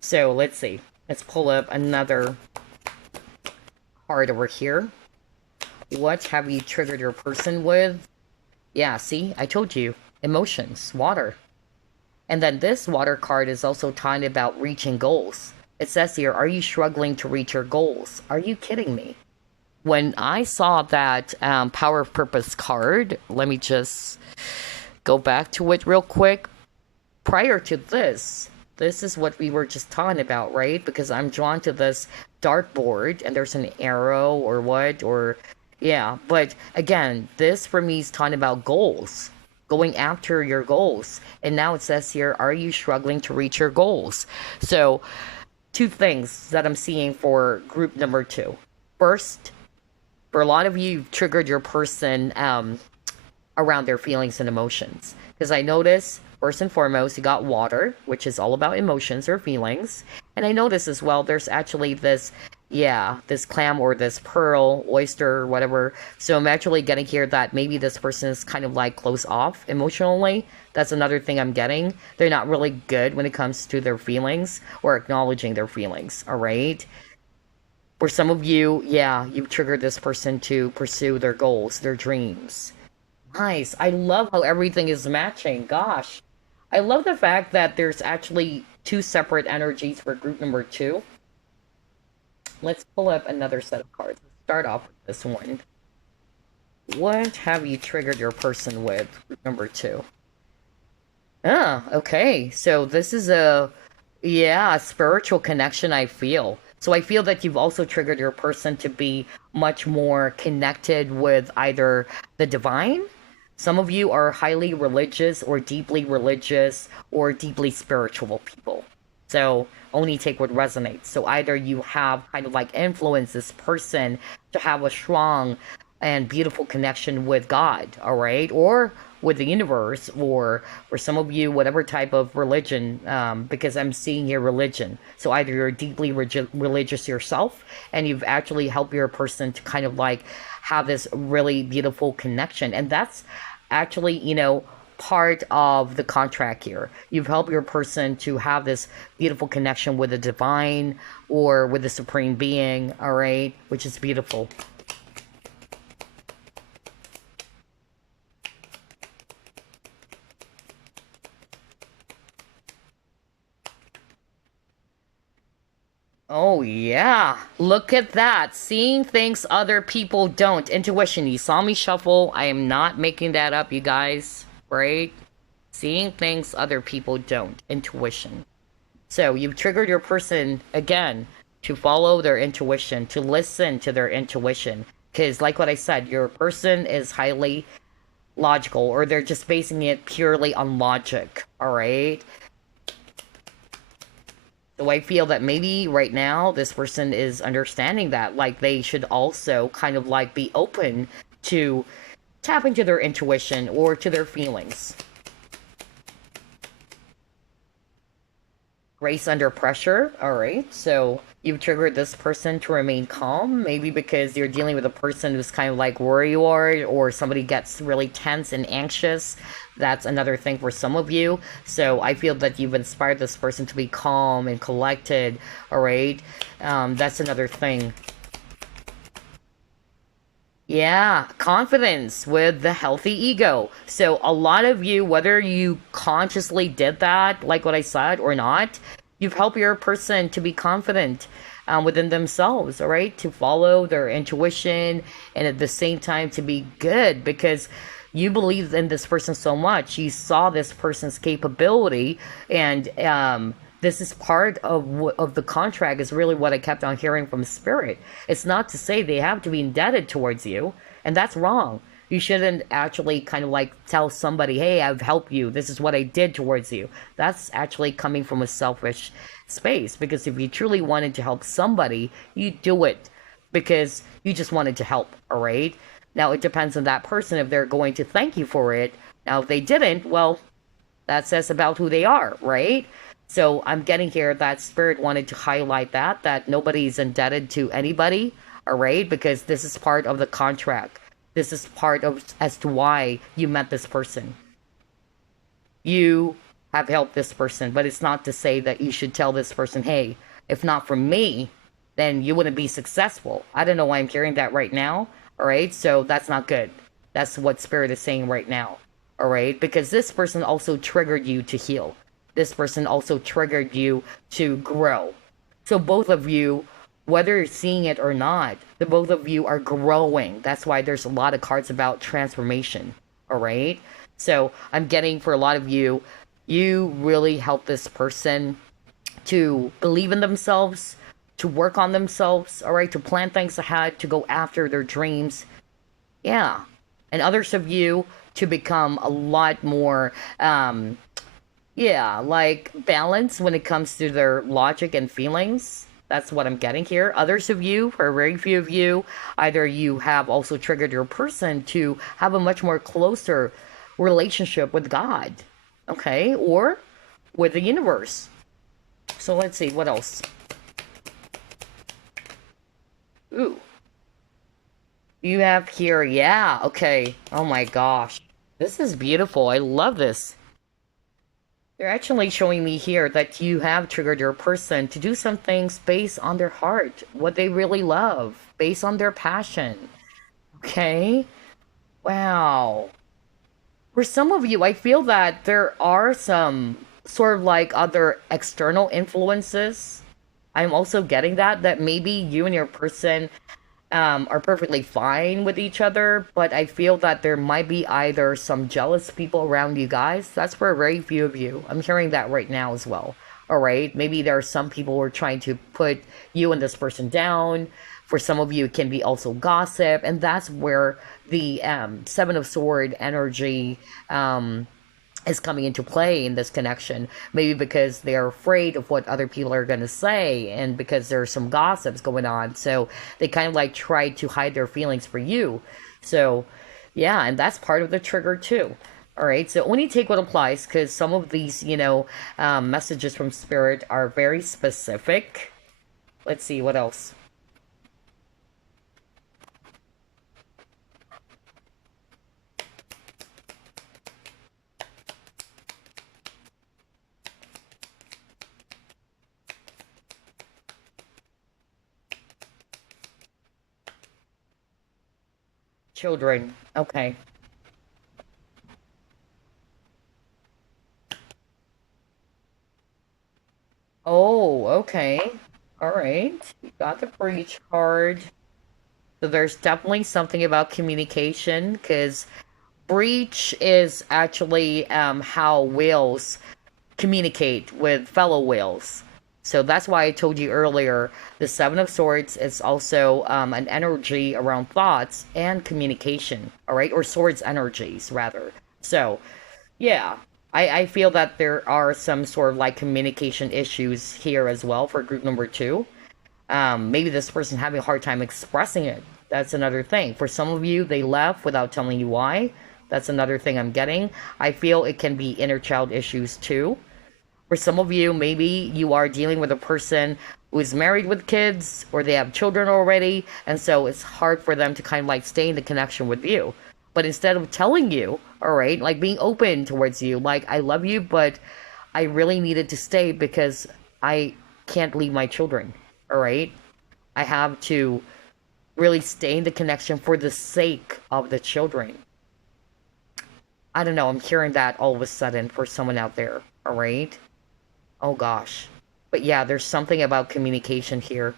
So let's see. Let's pull up another card over here. What have you triggered your person with? Yeah, see? I told you. Emotions, water. And then this water card is also talking about reaching goals. It says here, are you struggling to reach your goals? Are you kidding me? When I saw that Power of Purpose card, let me just go back to it real quick. Prior to this is what we were just talking about, right? Because I'm drawn to this dartboard and there's an arrow or what, or yeah. But again, this for me is talking about goals. Going after your goals. And now it says here, are you struggling to reach your goals? So, two things that I'm seeing for group number two. First, for a lot of you, you've triggered your person around their feelings and emotions. Because I notice, first and foremost, you got water, which is all about emotions or feelings. And I notice as well, there's actually this Yeah, this clam or this pearl, oyster, whatever. So I'm actually getting here that maybe this person is kind of like closed off emotionally. That's another thing I'm getting. They're not really good when it comes to their feelings or acknowledging their feelings, all right? For some of you, yeah, you've triggered this person to pursue their goals, their dreams. Nice. I love how everything is matching. Gosh. I love the fact that there's actually two separate energies for group number two. Let's pull up another set of cards. Let's start off with this one. What have you triggered your person with? Group number two. Ah, okay. So this is yeah, a spiritual connection I feel. So I feel that you've also triggered your person to be much more connected with either the divine. Some of you are highly religious or deeply spiritual people. So only take what resonates. So either you have kind of like influenced this person to have a strong and beautiful connection with God, all right? Or with the universe, or for some of you, whatever type of religion, because I'm seeing here religion. So either you're deeply religious yourself and you've actually helped your person to kind of like have this really beautiful connection. And that's actually, part of the contract here. You've helped your person to have this beautiful connection with the divine or with the supreme being, all right, which is beautiful. Oh, yeah. Look at that. Seeing things other people don't. Intuition. You saw me shuffle. I am not making that up, you guys. Right? Seeing things other people don't. Intuition. So you've triggered your person again to follow their intuition, to listen to their intuition. Because, like what I said, your person is highly logical, or they're just basing it purely on logic. All right? So I feel that maybe right now this person is understanding that, like, they should also kind of like be open to tap into their intuition or to their feelings. Grace under pressure. All right. So you've triggered this person to remain calm, maybe because you're dealing with a person who's kind of like worry-wart, or somebody gets really tense and anxious. That's another thing for some of you. So I feel that you've inspired this person to be calm and collected. All right. That's another thing. Yeah, confidence with the healthy ego. So, a lot of you, whether you consciously did that, like what I said, or not, you've helped your person to be confident within themselves, all right? To follow their intuition and at the same time to be good because you believe in this person so much. You saw this person's capability, and this is part of the contract. Is really what I kept on hearing from spirit. It's not to say they have to be indebted towards you, and that's wrong. You shouldn't actually kind of like tell somebody, "Hey, I've helped you. This is what I did towards you." That's actually coming from a selfish space, because if you truly wanted to help somebody, you do it because you just wanted to help, all right? Now it depends on that person if they're going to thank you for it. Now if they didn't, well, that says about who they are, right? So I'm getting here that spirit wanted to highlight that nobody's indebted to anybody, all right? Because this is part of the contract. This is part of as to why you met this person. You have helped this person, but it's not to say that you should tell this person, "Hey, if not for me, then you wouldn't be successful." I don't know why I'm hearing that right now, all right? So that's not good. That's what spirit is saying right now, all right? Because this person also triggered you to heal. This person also triggered you to grow. So both of you, whether you're seeing it or not, the both of you are growing. That's why there's a lot of cards about transformation, all right? So I'm getting for a lot of you, you really help this person to believe in themselves, to work on themselves, all right, to plan things ahead, to go after their dreams. Yeah. And others of you to become a lot more yeah, like balance when it comes to their logic and feelings. That's what I'm getting here. Others of you, or very few of you, either you have also triggered your person to have a much more closer relationship with God, okay, or with the universe. So let's see, what else? Ooh. You have here, yeah, okay. Oh my gosh. This is beautiful. I love this. They're actually showing me here that you have triggered your person to do some things based on their heart, what they really love, based on their passion. Okay? Wow. For some of you, I feel that there are some sort of like other external influences. I'm also getting that maybe you and your person are perfectly fine with each other, but I feel that there might be either some jealous people around you guys. That's for very few of you. I'm hearing that right now as well. All right. Maybe there are some people who are trying to put you and this person down. For some of you, it can be also gossip. And that's where the Seven of Sword energy is coming into play in this connection. Maybe because they're afraid of what other people are going to say, and because there's some gossips going on. So they kind of like try to hide their feelings for you. So, yeah, and that's part of the trigger too. All right, so only take what applies because some of these, messages from spirit are very specific. Let's see what else. Children. Okay. Oh, okay. All right. You got the breach card. So there's definitely something about communication because breach is actually how whales communicate with fellow whales. So that's why I told you earlier the Seven of Swords is also an energy around thoughts and communication, all right? Or swords energies, rather. So, yeah, I feel that there are some sort of like communication issues here as well for group number two. Maybe this person having a hard time expressing it. That's another thing. For some of you, they left without telling you why. That's another thing I'm getting. I feel it can be inner child issues too. For some of you, maybe you are dealing with a person who is married with kids or they have children already, and so it's hard for them to kind of like stay in the connection with you. But instead of telling you, all right, like being open towards you, like, I love you, but I really needed to stay because I can't leave my children, all right? I have to really stay in the connection for the sake of the children. I don't know, I'm hearing that all of a sudden for someone out there, all right? Oh gosh. But yeah, there's something about communication here.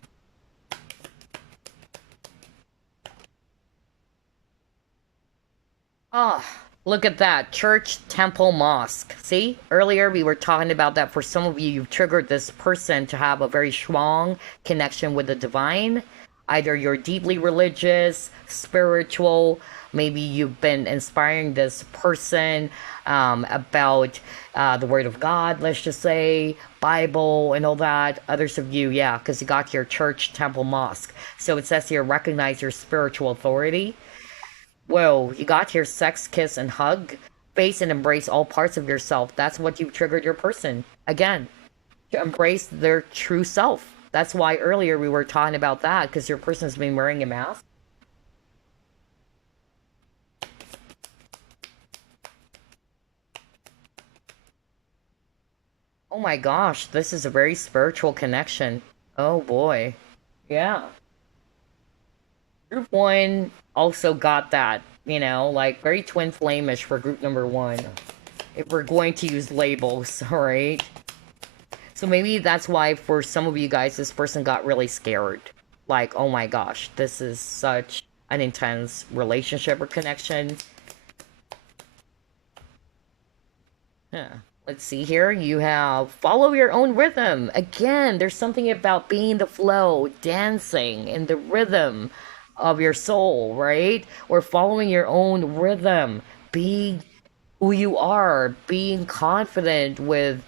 Ah, look at that. Church, temple, mosque. See? Earlier we were talking about that for some of you, you've triggered this person to have a very strong connection with the divine. Either you're deeply religious, spiritual, maybe you've been inspiring this person about the Word of God, let's just say, Bible, and all that. Others of you, yeah, because you got your church, temple, mosque. So it says here, recognize your spiritual authority. Whoa, you got here sex, kiss, and hug. Face and embrace all parts of yourself. That's what you've triggered your person. Again, to embrace their true self. That's why earlier we were talking about that, because your person has been wearing a mask. Oh my gosh, this is a very spiritual connection. Oh boy. Yeah. Group one also got that, like very twin flamish for group number one. If we're going to use labels, alright? So maybe that's why for some of you guys, this person got really scared. Like, oh my gosh, this is such an intense relationship or connection. Yeah. Let's see here. You have follow your own rhythm. Again, there's something about being the flow, dancing in the rhythm of your soul, right? Or following your own rhythm, being who you are, being confident with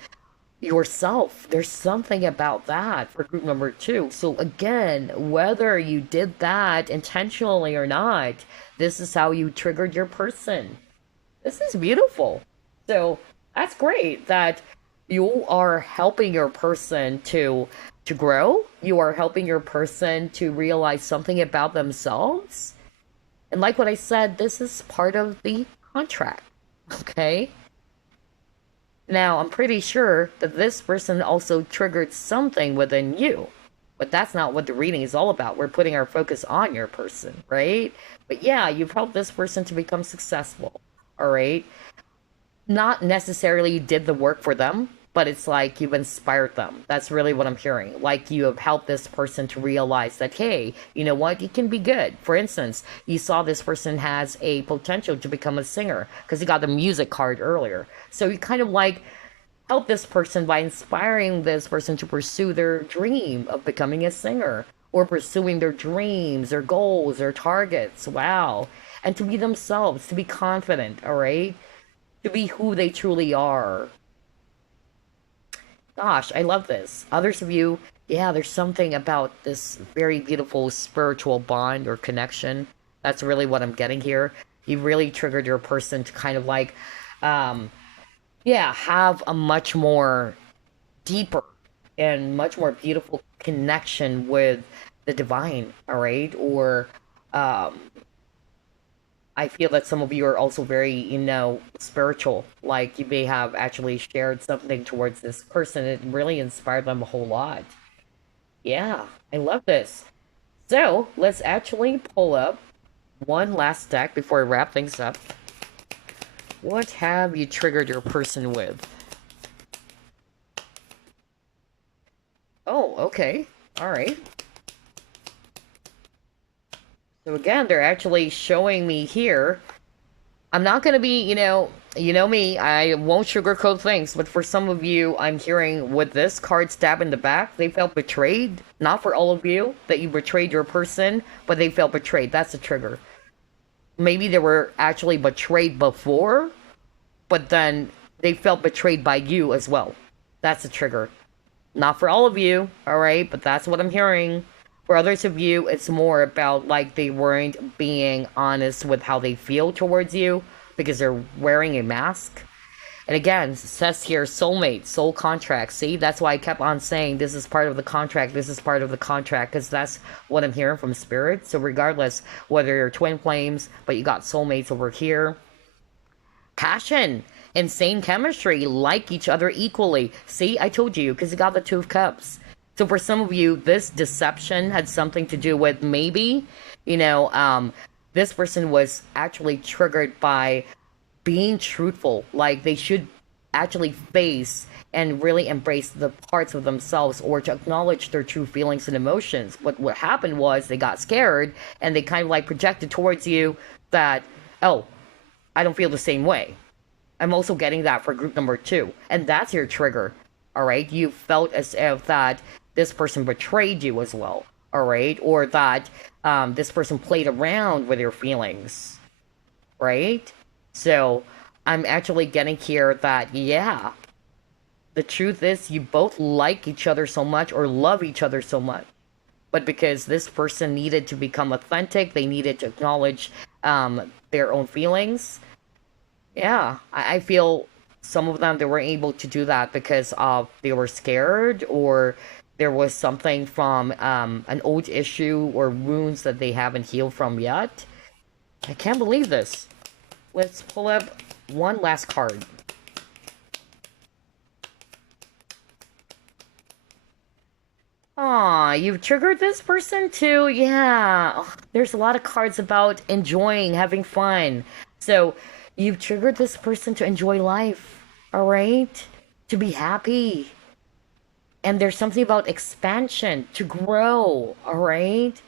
yourself. There's something about that for group number two. So again, whether you did that intentionally or not, this is how you triggered your person. This is beautiful. So that's great that You are helping your person to grow. You are helping your person to realize something about themselves. And like what I said, this is part of the contract. Okay? Now, I'm pretty sure that this person also triggered something within you. But that's not what the reading is all about. We're putting our focus on your person, right? But yeah, you've helped this person to become successful. All right? Not necessarily you did the work for them, but it's like you've inspired them. That's really what I'm hearing. Like you have helped this person to realize that, hey, you know what? It can be good. For instance, you saw this person has a potential to become a singer because he got the music card earlier. So you kind of like help this person by inspiring this person to pursue their dream of becoming a singer or pursuing their dreams, their goals, their targets. Wow. And to be themselves, to be confident, all right? To be who they truly are. Gosh, I love this. Others of you, yeah, there's something about this very beautiful spiritual bond or connection. That's really what I'm getting here. You really triggered your person to kind of like, um, yeah, have a much more deeper and much more beautiful connection with the divine, all right? Or um, I feel that some of you are also very, spiritual. Like you may have actually shared something towards this person. It really inspired them a whole lot. Yeah, I love this. So let's actually pull up one last deck before I wrap things up. What have you triggered your person with? Oh, okay. All right. So again, they're actually showing me here. I'm not going to be, you know me, I won't sugarcoat things, but for some of you, I'm hearing with this card stab in the back, they felt betrayed. Not for all of you that you betrayed your person, but they felt betrayed. That's a trigger. Maybe they were actually betrayed before, but then they felt betrayed by you as well. That's a trigger. Not for all of you, all right, but that's what I'm hearing. For others of you, it's more about like they weren't being honest with how they feel towards you because they're wearing a mask. And again, it says here soulmate, soul contract. See, that's why I kept on saying this is part of the contract, this is part of the contract, because that's what I'm hearing from spirit. So regardless whether you're twin flames, but you got soulmates over here, passion, insane chemistry, like each other equally. See, I told you, because you got the Two of Cups. So for some of you, this deception had something to do with maybe, this person was actually triggered by being truthful. Like they should actually face and really embrace the parts of themselves or to acknowledge their true feelings and emotions. But what happened was they got scared and they kind of like projected towards you that, oh, I don't feel the same way. I'm also getting that for group number 2. And that's your trigger. All right. You felt as if that this person betrayed you as well. All right. Or that this person played around with your feelings. Right. So I'm actually getting here that, yeah, the truth is you both like each other so much or love each other so much. But because this person needed to become authentic, they needed to acknowledge their own feelings. Yeah, I feel some of them they were able to do that because they were scared or there was something from an old issue or wounds that they haven't healed from yet. I can't believe this. Let's pull up one last card. Aw, you've triggered this person too? Yeah. Ugh, there's a lot of cards about enjoying, having fun. So, you've triggered this person to enjoy life, alright? To be happy. And there's something about expansion, to grow, alright?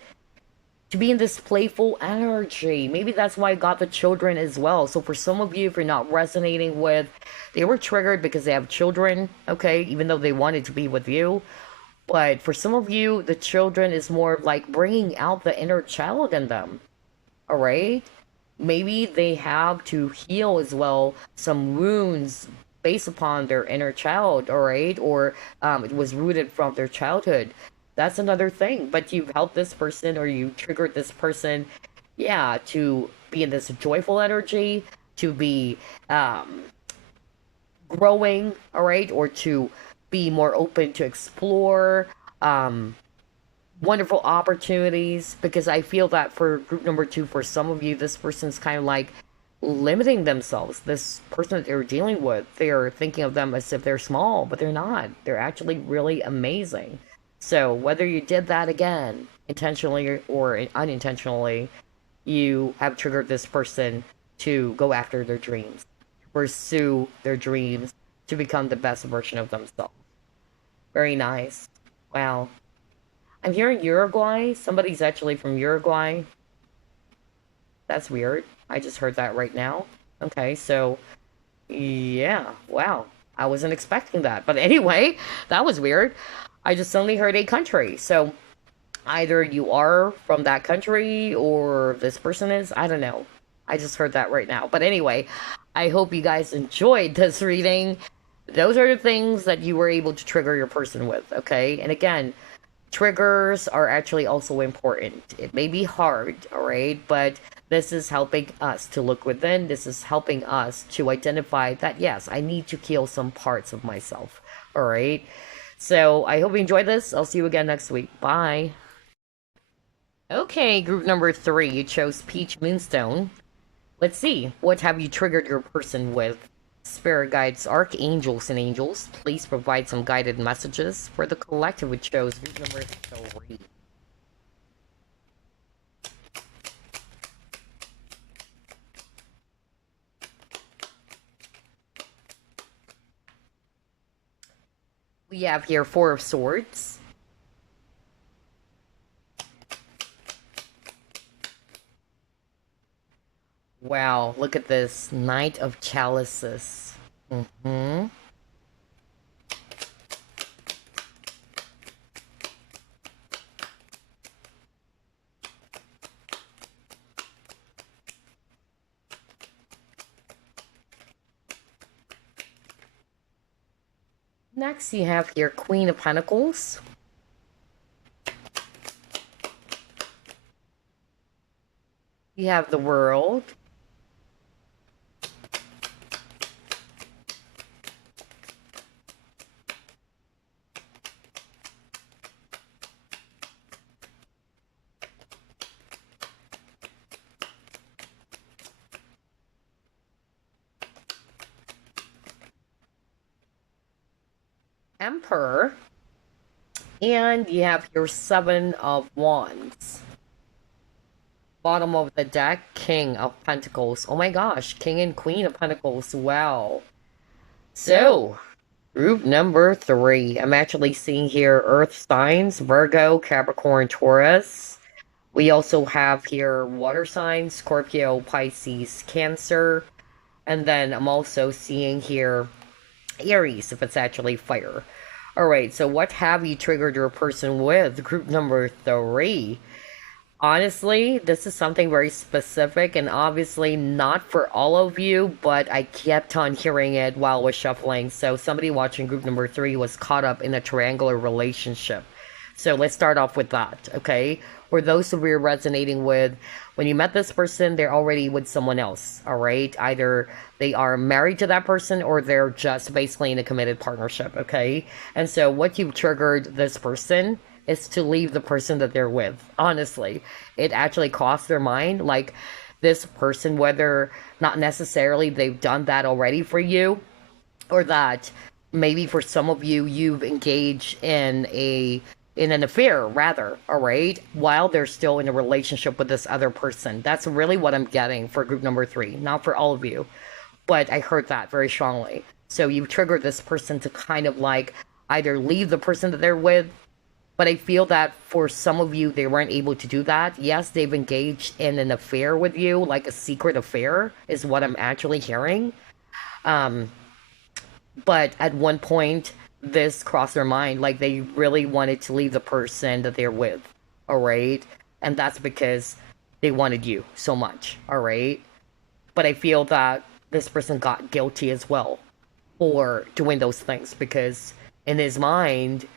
To be in this playful energy. Maybe that's why I got the children as well. So, for some of you, if you're not resonating with, they were triggered because they have children, okay? Even though they wanted to be with you. But for some of you, the children is more like bringing out the inner child in them. All right? Maybe they have to heal as well some wounds based upon their inner child, all right? Or it was rooted from their childhood. That's another thing. But you've helped this person or you triggered this person, yeah, to be in this joyful energy, to be growing, all right, or to be more open to explore um, wonderful opportunities. Because I feel that for group number two, for some of you, this person's kind of like limiting themselves. This person that they're dealing with, they're thinking of them as if they're small, but they're not. They're actually really amazing. So whether you did that again, intentionally or unintentionally, you have triggered this person to go after their dreams, pursue their dreams, to become the best version of themselves. Very nice. Wow. I'm hearing Uruguay. Somebody's actually from Uruguay. That's weird. I just heard that right now. Okay, so yeah, wow. I wasn't expecting that. But anyway, that was weird. I just suddenly heard a country. So either you are from that country or this person is. I don't know. I just heard that right now. But anyway, I hope you guys enjoyed this reading. Those are the things that you were able to trigger your person with, okay? And again, triggers are actually also important. It may be hard, all right? But this is helping us to look within. This is helping us to identify that, yes, I need to heal some parts of myself, all right? So I hope you enjoyed this. I'll see you again next week. Bye. Okay, group number three, you chose Peach Moonstone. Let's see, what have you triggered your person with? Spirit guides, archangels, and angels, please provide some guided messages for the collective who chose group number three. We have here Four of Swords. Wow, look at this. Knight of Chalices. Mm-hmm. Next, you have here Queen of Pentacles. You have the World. Emperor. And you have your Seven of Wands. Bottom of the deck, King of Pentacles. Oh my gosh, King and Queen of Pentacles. Wow. So, group number three. I'm actually seeing here Earth signs, Virgo, Capricorn, Taurus. We also have here water signs, Scorpio, Pisces, Cancer. And then I'm also seeing here Aries, if it's actually fire. All right, so what have you triggered your person with? Group number three. Honestly, this is something very specific and obviously not for all of you, but I kept on hearing it while I was shuffling. So somebody watching group number three was caught up in a triangular relationship. So let's start off with that, okay? For those who we're resonating with, when you met this person, they're already with someone else, all right? Either they are married to that person or they're just basically in a committed partnership, okay? And so what you've triggered this person is to leave the person that they're with. Honestly, it actually crossed their mind. Like this person, whether not necessarily they've done that already for you, or that maybe for some of you, you've engaged in an affair rather, all right, while they're still in a relationship with this other person. That's really what I'm getting for group number three. Not for all of you, but I heard that very strongly. So you triggered this person to kind of like either leave the person that they're with, but I feel that for some of you, they weren't able to do that. Yes, they've engaged in an affair with you, like a secret affair, is what I'm actually hearing. Um, but at one point, this crossed their mind, like they really wanted to leave the person that they're with, all right? And that's because they wanted you so much, all right? But I feel that this person got guilty as well for doing those things because in his mind,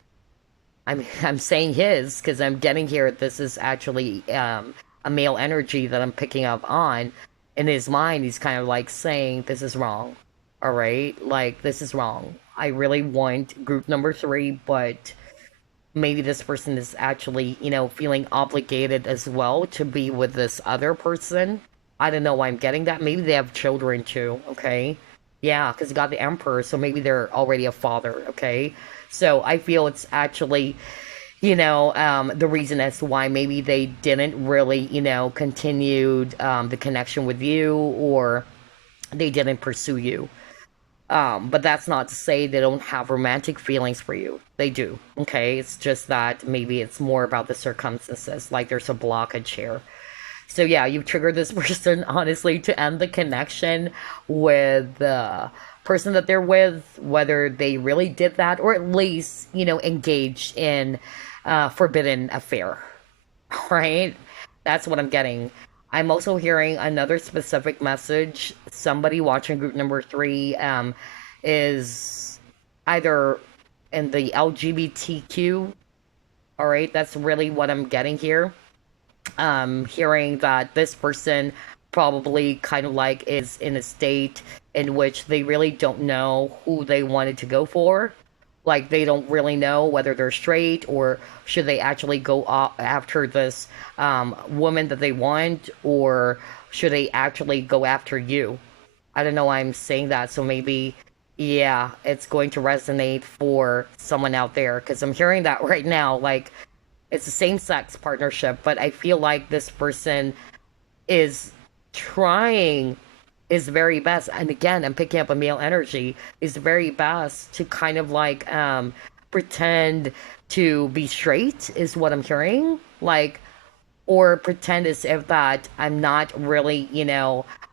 I'm saying his because I'm getting here. This is actually a male energy that I'm picking up on. In his mind, he's kind of like saying this is wrong. All right, like this is wrong. I really want group number three, but maybe this person is actually, feeling obligated as well to be with this other person. I don't know why I'm getting that. Maybe they have children too, okay? Yeah, because you got the emperor, so maybe they're already a father, okay? So I feel it's actually, the reason as to why maybe they didn't really, continued the connection with you, or they didn't pursue you. But that's not to say they don't have romantic feelings for you. They do. Okay. It's just that maybe it's more about the circumstances. Like there's a blockage here. So yeah, you've triggered this person, honestly, to end the connection with the person that they're with, whether they really did that or at least, engaged in forbidden affair. Right? That's what I'm getting. I'm also hearing another specific message. Somebody watching group number three is either in the LGBTQ. All right, that's really what I'm getting here. Hearing that this person probably kind of like is in a state in which they really don't know who they wanted to go for. Like they don't really know whether they're straight or should they actually go after this woman that they want, or should they actually go after you. I don't know why I'm saying that. So maybe, yeah, it's going to resonate for someone out there because I'm hearing that right now. Like it's a same sex partnership, but I feel like this person is trying his very best. And again, I'm picking up a male energy, is very best to kind of like pretend to be straight, is what I'm hearing. Like, or pretend as if that I'm not really,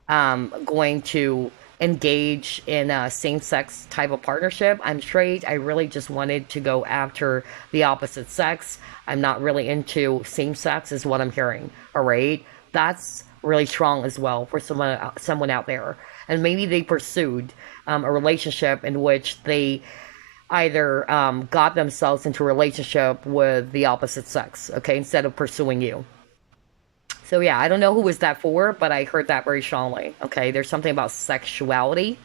going to engage in a same sex type of partnership. I'm straight. I really just wanted to go after the opposite sex. I'm not really into same sex, is what I'm hearing. All right. That's really strong as well for someone out there. And maybe they pursued a relationship in which they either got themselves into a relationship with the opposite sex, okay, instead of pursuing you. So yeah, I don't know who was that for, but I heard that very strongly. Okay, there's something about sexuality.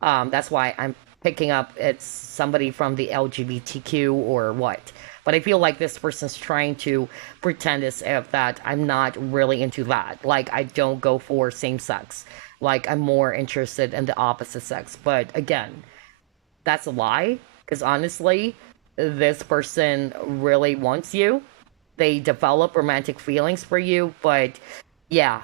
That's why I'm picking up it's somebody from the LGBTQ or what. But I feel like this person's trying to pretend as if that I'm not really into that. Like I don't go for same sex. Like I'm more interested in the opposite sex. But again, that's a lie. Because honestly, this person really wants you. They develop romantic feelings for you, but yeah,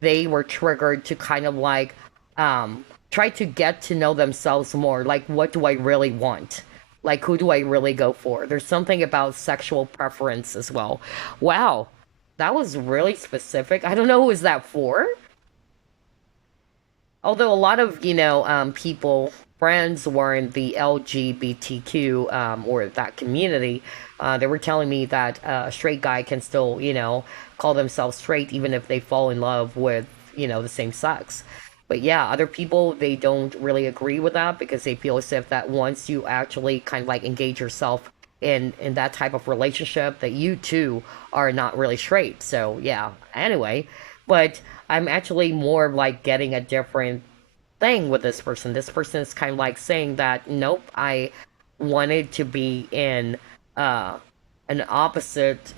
they were triggered to kind of like try to get to know themselves more. Like, what do I really want? Like, who do I really go for? There's something about sexual preference as well. Wow, that was really specific. I don't know who is that for. Although a lot of, people, friends were in the LGBTQ or that community, they were telling me that a straight guy can still, call themselves straight even if they fall in love with, the same sex. But yeah, other people, they don't really agree with that because they feel as if that once you actually kind of like engage yourself in that type of relationship, that you too are not really straight. So yeah, anyway, but I'm actually more like getting a different thing with this person. This person is kind of like saying that, nope, I wanted to be in uh, an opposite,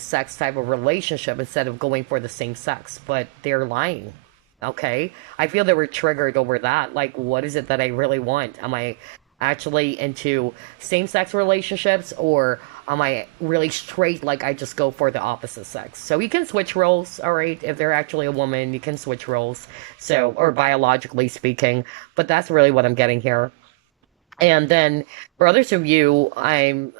sex type of relationship instead of going for the same sex, but they're lying. Okay. I feel they were triggered over that. Like, what is it that I really want? Am I actually into same sex relationships, or am I really straight? Like, I just go for the opposite sex. So you can switch roles, all right? If they're actually a woman, you can switch roles. So, or biologically speaking. But that's really what I'm getting here. And then for others of you, I'm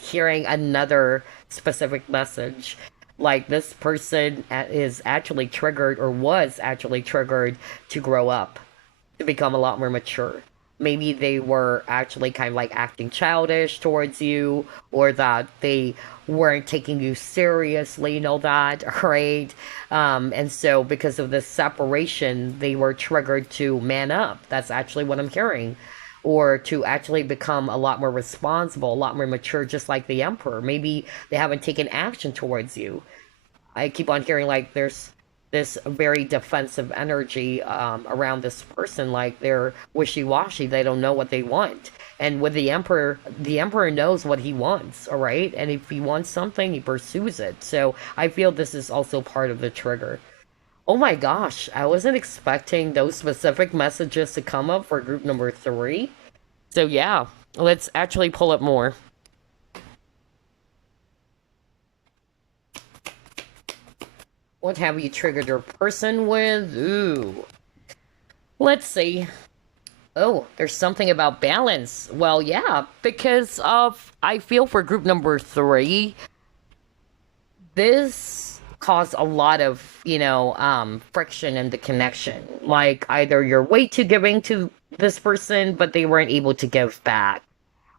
hearing another specific message. Like this person is actually triggered or was actually triggered to grow up, to become a lot more mature. Maybe they were actually kind of like acting childish towards you, or that they weren't taking you seriously and all that, right? And so, because of this separation, they were triggered to man up. That's actually what I'm hearing. Or to actually become a lot more responsible, a lot more mature, just like the Emperor. Maybe they haven't taken action towards you. I keep on hearing like there's, maybe they haven't taken action towards you. Or maybe they haven't taken action towards you. I keep on hearing like there's, maybe they haven't taken action towards you. Or maybe they haven't taken action towards you. I keep on hearing like there's this very defensive energy around this person, like they're wishy-washy, they don't know what they want. And with the emperor knows what he wants, all right, and if he wants something, he pursues it. So I feel this is also part of the trigger. Oh my gosh, I wasn't expecting those specific messages to come up for group number 3. So yeah, let's actually pull up more. What have you triggered your person with? Ooh. Let's see. Oh, there's something about balance. Well, yeah, because of, I feel for group number 3, this caused a lot of, friction in the connection. Like either you're way too giving to this person, but they weren't able to give back.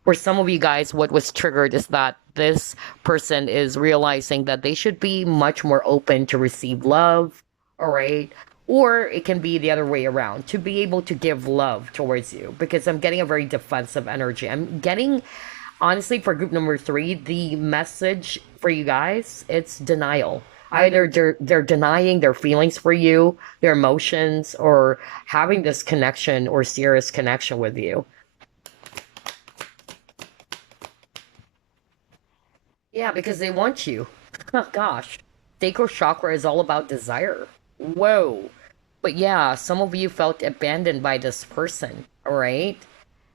For some of you guys, what was triggered is that this person is realizing that they should be much more open to receive love, all right? Or it can be the other way around, to be able to give love towards you, because I'm getting a very defensive energy. I'm getting, honestly, for group number 3, the message for you guys, it's denial. Either they're denying their feelings for you, their emotions, or having this connection or serious connection with you. Yeah, because they want you. Oh, gosh. Sacral chakra is all about desire. Whoa. But yeah, some of you felt abandoned by this person, all right?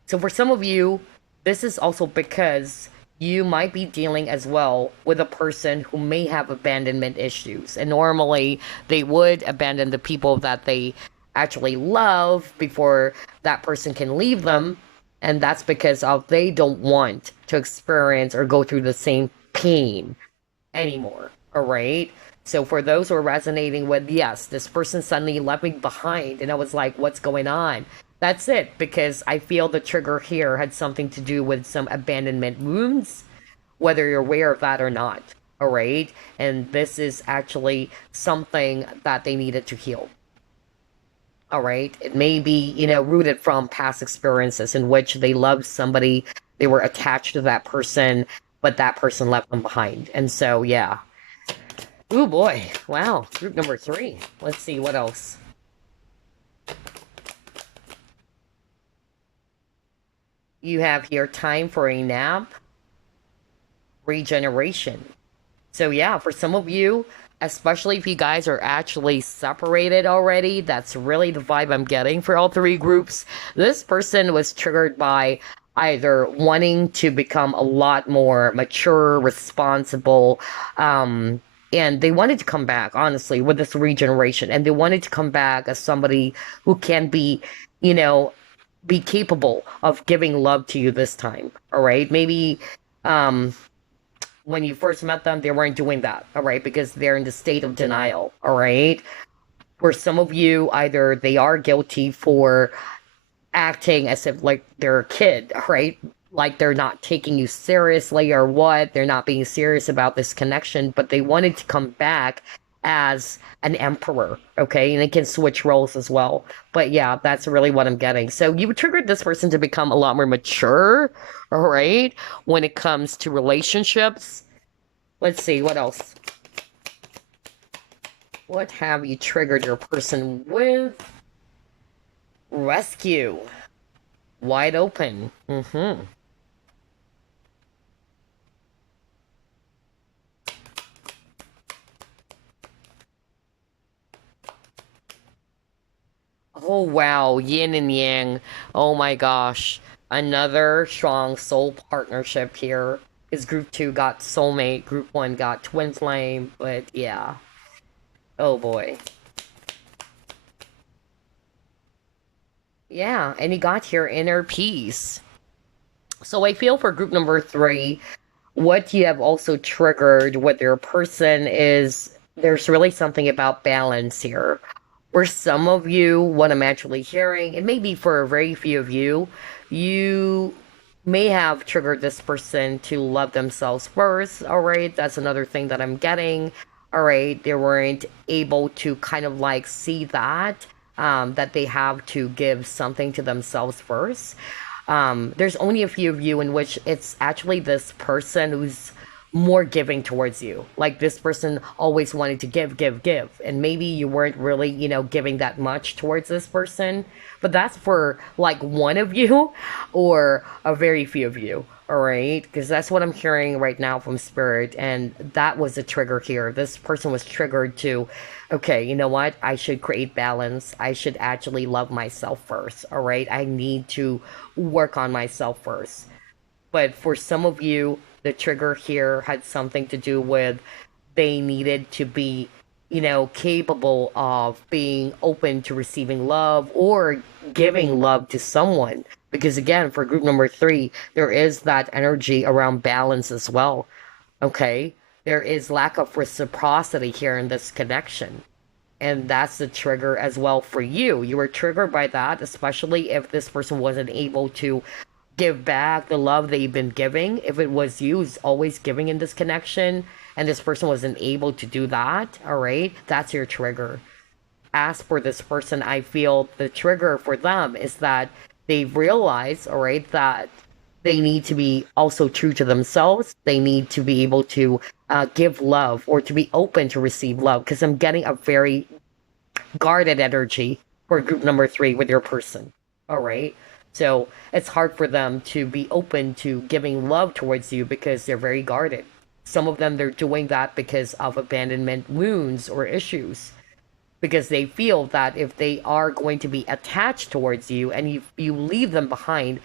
So for some of you, this is also because you might be dealing as well with a person who may have abandonment issues. And normally they would abandon the people that they actually love before that person can leave them. And that's because of they don't want to experience or go through the same pain anymore. All right. So for those who are resonating with, yes, this person suddenly left me behind, and I was like, what's going on? That's it, because I feel the trigger here had something to do with some abandonment wounds, whether you're aware of that or not. All right. And this is actually something that they needed to heal. All right. It may be, rooted from past experiences in which they loved somebody, they were attached to that person, but that person left them behind. And so, yeah. Oh boy. Wow. Group number 3. Let's see what else. You have here time for a nap, regeneration. So yeah, for some of you, especially if you guys are actually separated already, that's really the vibe I'm getting for all 3 groups. This person was triggered by either wanting to become a lot more mature, responsible, and they wanted to come back, honestly, with this regeneration. And they wanted to come back as somebody who can be, be capable of giving love to you this time. All right. Maybe when you first met them, they weren't doing that. All right. Because they're in the state of denial. All right. For some of you, either they are guilty for acting as if like they're a kid, right? Like they're not taking you seriously or what. They're not being serious about this connection, but they wanted to come back as an emperor, okay? And it can switch roles as well. But yeah, that's really what I'm getting. So you triggered this person to become a lot more mature, all right, when it comes to relationships. Let's see, what else? What have you triggered your person with? Rescue. Wide open. Oh wow, yin and yang. Oh my gosh. Another strong soul partnership here. Because group 2 got soulmate, group 1 got twin flame, but yeah. Oh boy. Yeah, and he got here inner peace. So I feel for group number 3, what you have also triggered with your person is there's really something about balance here. For some of you, what I'm actually hearing, and maybe for a very few of you, you may have triggered this person to love themselves first. All right, that's another thing that I'm getting. All right, they weren't able to kind of like see that, that they have to give something to themselves first. There's only a few of you in which it's actually this person more giving towards you. Like this person always wanted to give, give, give. And maybe you weren't really, giving that much towards this person. But that's for like one of you or a very few of you. All right. Because that's what I'm hearing right now from Spirit. And that was the trigger here. This person was triggered to, okay, you know what? I should create balance. I should actually love myself first. All right. I need to work on myself first. But for some of you, the trigger here had something to do with they needed to be, capable of being open to receiving love or giving love to someone. Because again, for group number three, there is that energy around balance as well. Okay? There is lack of reciprocity here in this connection. And that's the trigger as well for you. You were triggered by that, especially if this person wasn't able to give back the love that you've been giving. If it was you who's always giving in this connection and this person wasn't able to do that, all right, that's your trigger. As for this person, I feel the trigger for them is that they realize, all right, that they need to be also true to themselves. They need to be able to give love or to be open to receive love. Because I'm getting a very guarded energy for group number three with your person. All right. So it's hard for them to be open to giving love towards you because they're very guarded. Some of them, they're doing that because of abandonment wounds or issues. Because they feel that if they are going to be attached towards you and you leave them behind,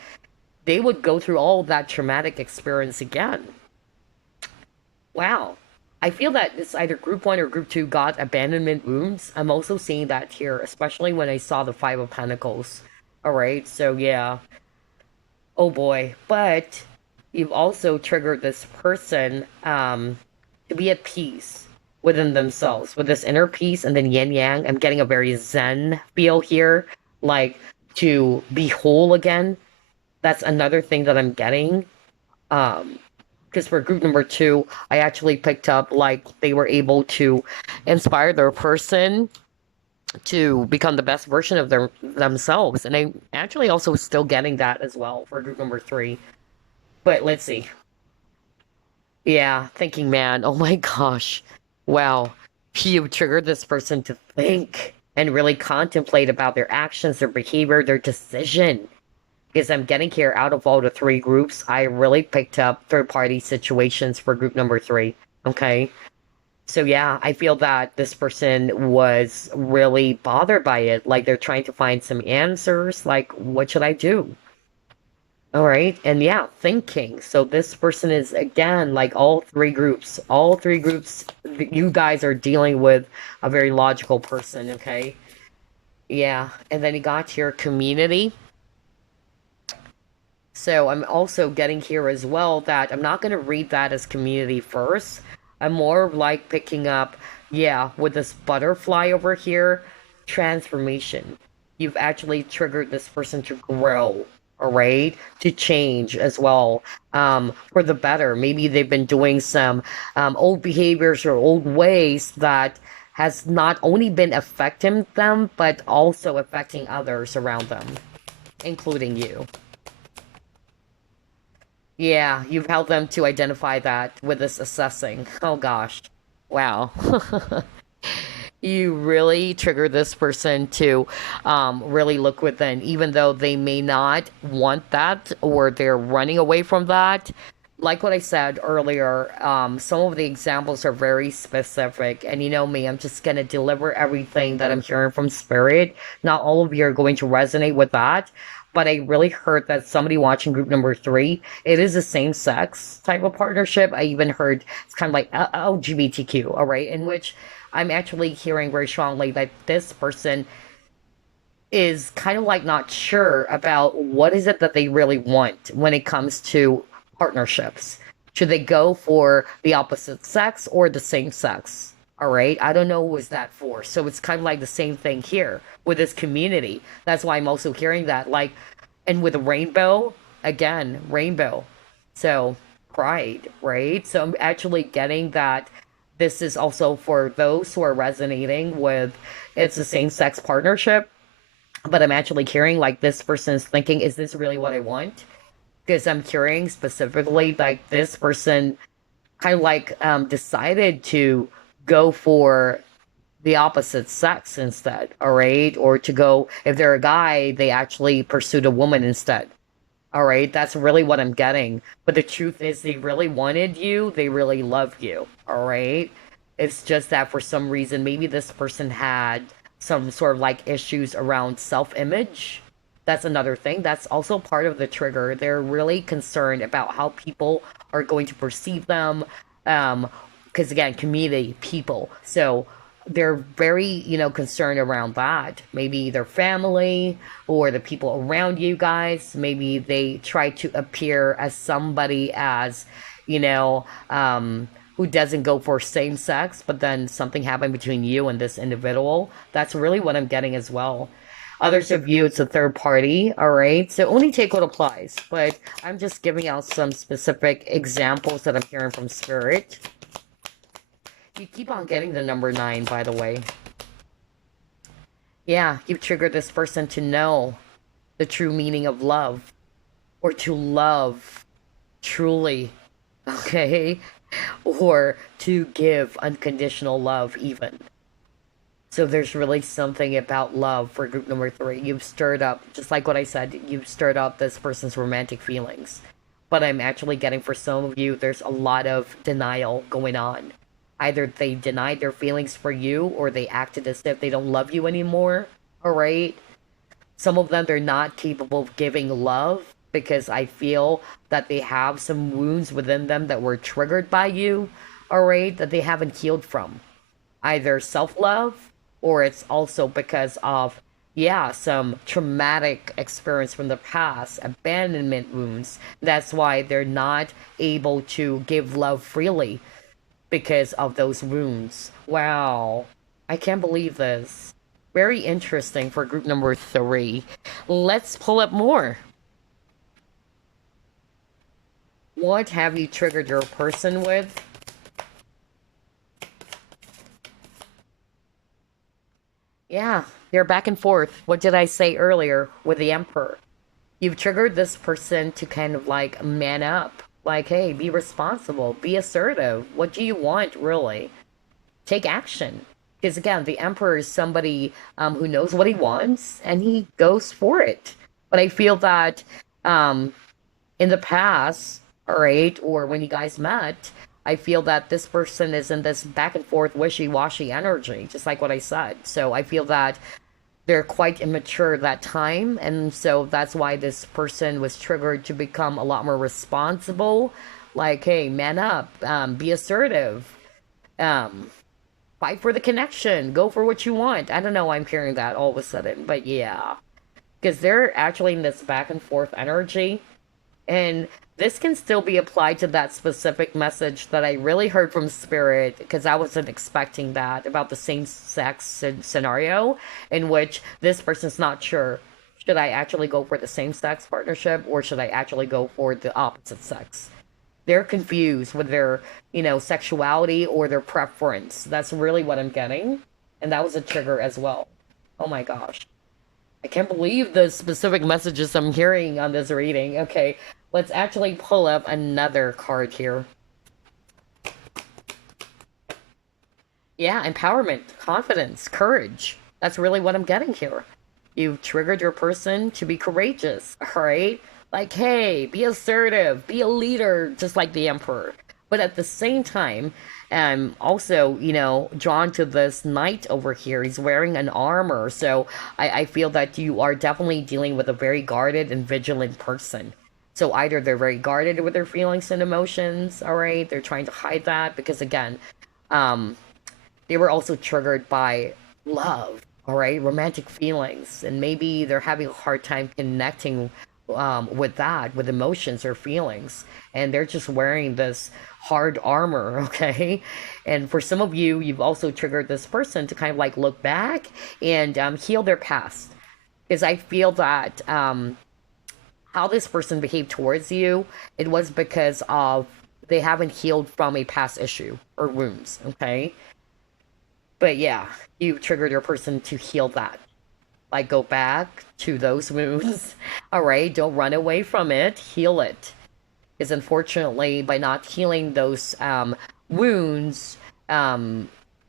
they would go through all that traumatic experience again. Wow. I feel that it's either group one or group two got abandonment wounds. I'm also seeing that here, especially when I saw the Five of Pentacles. All right, so yeah. Oh boy. But you've also triggered this person to be at peace within themselves with this inner peace and then yin yang. I'm getting a very zen feel here, like to be whole again. That's another thing that I'm getting. Because for group number two, I actually picked up like they were able to inspire their person to become the best version of themselves. And I'm actually also still getting that as well for group number three. But let's see. Yeah, thinking man. Oh my gosh. Wow. You've triggered this person to think and really contemplate about their actions, their behavior, their decision. Because I'm getting here out of all the three groups, I really picked up third party situations for group number three. Okay. So yeah, I feel that this person was really bothered by it. Like they're trying to find some answers. Like, what should I do? All right. And yeah, thinking. So this person is, again, like all three groups, you guys are dealing with a very logical person. Okay. Yeah. And then you got your community. So I'm also getting here as well that I'm not going to read that as community first. I'm more like picking up, yeah, with this butterfly over here, transformation. You've actually triggered this person to grow, all right? To change as well, for the better. Maybe they've been doing some old behaviors or old ways that has not only been affecting them, but also affecting others around them, including you. Yeah, you've helped them to identify that with this assessing. Oh gosh. Wow. You really trigger this person to really look within, even though they may not want that or they're running away from that. Like what I said earlier, some of the examples are very specific. And you know me, I'm just going to deliver everything that I'm hearing from Spirit. Not all of you are going to resonate with that. But I really heard that somebody watching group number three, it is a same sex type of partnership. I even heard it's kind of like LGBTQ, all right, in which I'm actually hearing very strongly that this person is kind of like not sure about what is it that they really want when it comes to partnerships. Should they go for the opposite sex or the same sex? All right. I don't know who is that for. So it's kind of like the same thing here with this community. That's why I'm also hearing that. Like, and with a rainbow, again, rainbow. So pride, right? So I'm actually getting that this is also for those who are resonating with it's the same sex partnership. But I'm actually hearing like this person is thinking, is this really what I want? Because I'm hearing specifically like this person kind of like decided to go for the opposite sex instead, all right? Or to go, if they're a guy, they actually pursued a woman instead. All right, that's really what I'm getting. But the truth is, they really wanted you. They really love you. All right. It's just that for some reason, maybe this person had some sort of like issues around self image. That's another thing. That's also part of the trigger. They're really concerned about how people are going to perceive them. Because again, community, people. So they're very, concerned around that. Maybe their family or the people around you guys. Maybe they try to appear as somebody as, you know, who doesn't go for same sex, but then something happened between you and this individual. That's really what I'm getting as well. Others of you, it's a third party, all right? So only take what applies, but I'm just giving out some specific examples that I'm hearing from Spirit. You keep on getting the number 9, by the way. Yeah, you triggered this person to know the true meaning of love or to love truly, okay? Or to give unconditional love, even. So there's really something about love for group number 3. You've stirred up, just like what I said, you've stirred up this person's romantic feelings. But I'm actually getting for some of you, there's a lot of denial going on. Either they denied their feelings for you or they acted as if they don't love you anymore. All right. Some of them, they're not capable of giving love because I feel that they have some wounds within them that were triggered by you. All right. That they haven't healed from. Either self love or it's also because of, yeah, some traumatic experience from the past, abandonment wounds. That's why they're not able to give love freely because of those wounds. Wow. I can't believe this. Very interesting for group number 3. Let's pull up more. What have you triggered your person with? Yeah, they're back and forth. What did I say earlier with the Emperor? You've triggered this person to kind of like man up. Like, hey, be responsible, be assertive. What do you want, really? Take action. Because again, the Emperor is somebody who knows what he wants and he goes for it. But I feel that um, in the past, all right, or when you guys met, I feel that this person is in this back and forth wishy washy energy, just like what I said. So I feel that they're quite immature at that time, and so that's why this person was triggered to become a lot more responsible. Like, hey, man up, be assertive, um, fight for the connection, go for what you want. I don't know why I'm hearing that all of a sudden, but yeah, because they're actually in this back and forth energy. And this can still be applied to that specific message that I really heard from Spirit because I wasn't expecting that about the same sex scenario in which this person's not sure. Should I actually go for the same sex partnership or should I actually go for the opposite sex? They're confused with their, sexuality or their preference. That's really what I'm getting. And that was a trigger as well. Oh my gosh. I can't believe the specific messages I'm hearing on this reading. Okay, let's actually pull up another card here. Yeah, empowerment, confidence, courage. That's really what I'm getting here. You've triggered your person to be courageous, all right? Like, hey, be assertive, be a leader, just like the Emperor. But at the same time, also, drawn to this knight over here. He's wearing an armor. So I feel that you are definitely dealing with a very guarded and vigilant person. So either they're very guarded with their feelings and emotions, all right? They're trying to hide that because, again, um, they were also triggered by love, all right? Romantic feelings. And maybe they're having a hard time connecting with that, with emotions or feelings. And they're just wearing this hard armor, okay? And for some of you, you've also triggered this person to kind of like look back and heal their past. Because I feel that how this person behaved towards you, it was because of they haven't healed from a past issue or wounds, okay? But yeah, you triggered your person to heal that. Like, go back to those wounds. All right, don't run away from it. Heal it. is unfortunately by not healing those wounds,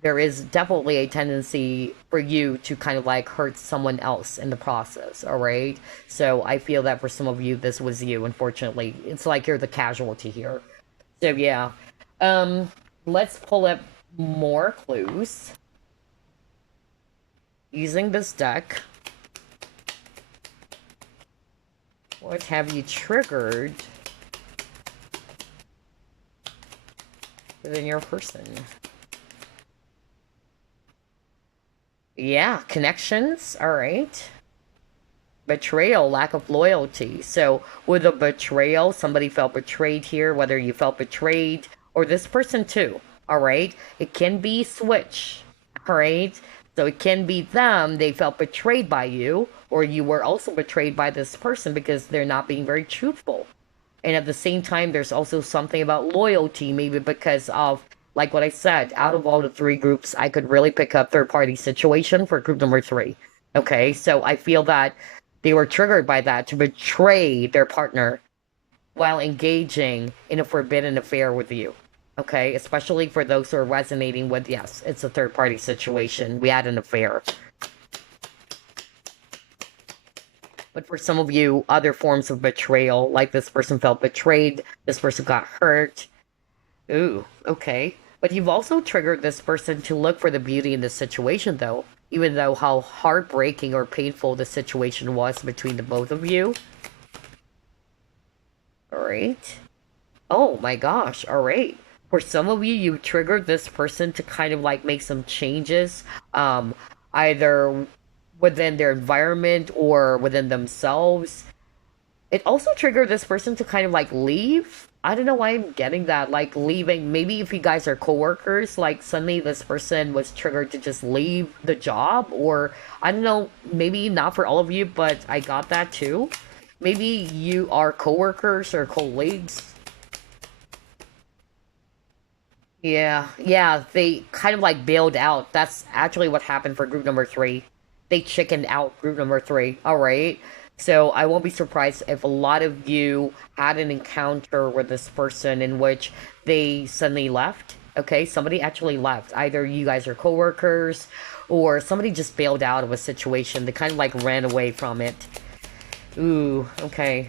there is definitely a tendency for you to kind of like hurt someone else in the process, all right? So I feel that for some of you, this was you, unfortunately. It's like you're the casualty here. So yeah. Um, let's pull up more clues using this deck. What have you triggered within your person? Yeah, connections. All right. Betrayal, lack of loyalty. So, with a betrayal, somebody felt betrayed here, whether you felt betrayed or this person too. All right. It can be switch. All right. So, it can be them. They felt betrayed by you, or you were also betrayed by this person because they're not being very truthful. And at the same time, there's also something about loyalty, maybe because of, like what I said, out of all the three groups, I could really pick up third party situation for group number three. Okay, so I feel that they were triggered by that to betray their partner while engaging in a forbidden affair with you. Okay, especially for those who are resonating with, yes, it's a third party situation. We had an affair. But for some of you, other forms of betrayal, like this person felt betrayed, this person got hurt. Ooh, okay. But you've also triggered this person to look for the beauty in the situation, though, even though how heartbreaking or painful the situation was between the both of you. All right. Oh my gosh, all right. For some of you, you triggered this person to kind of like make some changes, um, either within their environment or within themselves. It also triggered this person to kind of like leave. I don't know why I'm getting that. Like leaving. Maybe if you guys are coworkers, like suddenly this person was triggered to just leave the job, or I don't know, maybe not for all of you, but I got that too. Maybe you are coworkers or colleagues. Yeah, yeah, they kind of like bailed out. That's actually what happened for group number three. They chickened out group number three. All right. So I won't be surprised if a lot of you had an encounter with this person in which they suddenly left. Okay, somebody actually left. Either you guys are coworkers or somebody just bailed out of a situation. They kind of like ran away from it. Ooh, okay.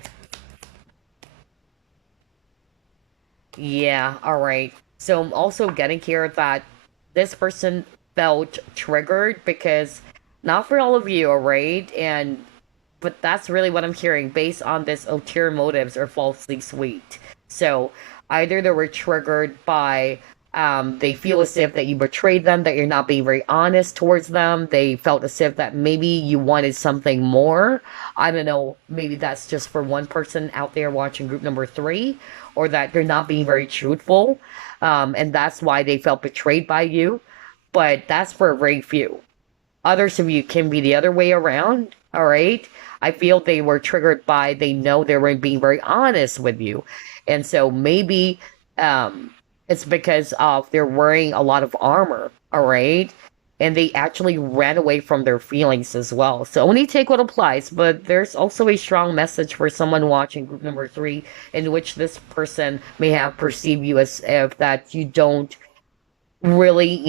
Yeah, all right. So I'm also getting here that this person felt triggered because not for all of you, all right? And but that's really what I'm hearing based on this ulterior motives or falsely sweet. So either they were triggered by they feel as if that you betrayed them, that you're not being very honest towards them. They felt as if that maybe you wanted something more. I don't know, maybe that's just for one person out there watching group number three, or that you're not being very truthful. And that's why they felt betrayed by you. But that's for a very few. Others of you can be the other way around. All right. I feel they were triggered by they know they were being very honest with you. And so maybe it's because of they're wearing a lot of armor. All right. And they actually ran away from their feelings as well. So only take what applies, but there's also a strong message for someone watching group number three in which this person may have perceived you as if that you don't really,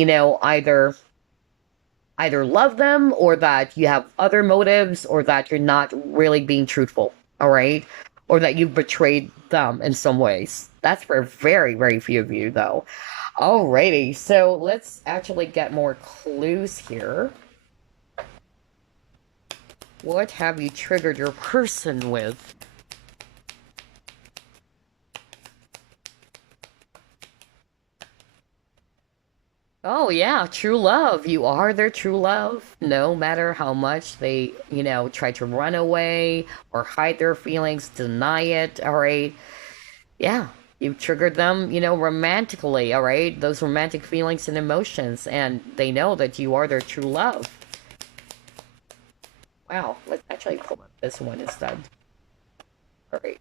either love them or that you have other motives or that you're not really being truthful, all right? Or that you've betrayed them in some ways. That's for very, very few of you, though. Alrighty, so let's actually get more clues here. What have you triggered your person with? Oh, yeah, true love. You are their true love. No matter how much they, try to run away or hide their feelings, deny it, all right? Yeah, you triggered them, romantically, all right? Those romantic feelings and emotions, and they know that you are their true love. Wow, let's actually pull up this one instead. All right.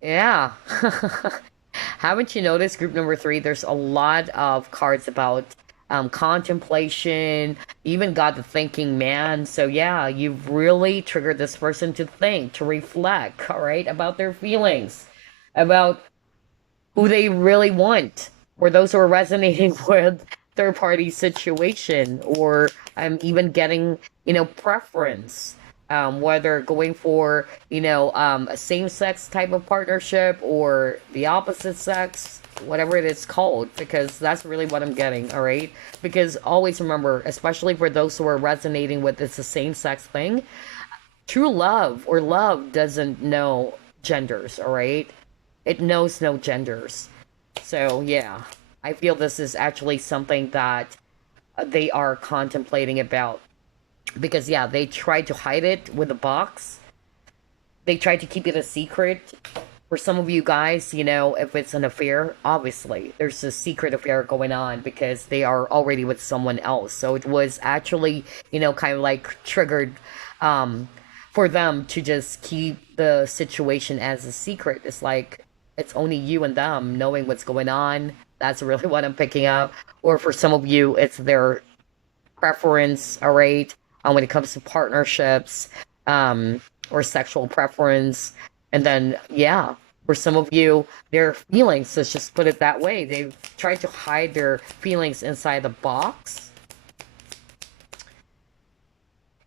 Yeah. Haven't you noticed group number three? There's a lot of cards about contemplation, even got the thinking man. So yeah, you've really triggered this person to think, to reflect, all right, about their feelings, about who they really want, or those who are resonating with third party situation, or even getting, preference. Whether going for, a same sex type of partnership or the opposite sex, whatever it is called, because that's really what I'm getting, all right? Because always remember, especially for those who are resonating with it's the same sex thing, true love or love doesn't know genders, all right? It knows no genders. So, yeah, I feel this is actually something that they are contemplating about. Because, yeah, they tried to hide it with a box. They tried to keep it a secret. For some of you guys, if it's an affair, obviously, there's a secret affair going on because they are already with someone else. So it was actually, kind of like triggered for them to just keep the situation as a secret. It's like it's only you and them knowing what's going on. That's really what I'm picking up. Or for some of you, it's their preference, all right, when it comes to partnerships, or sexual preference. And then, yeah, for some of you, their feelings, let's just put it that way. They've tried to hide their feelings inside the box.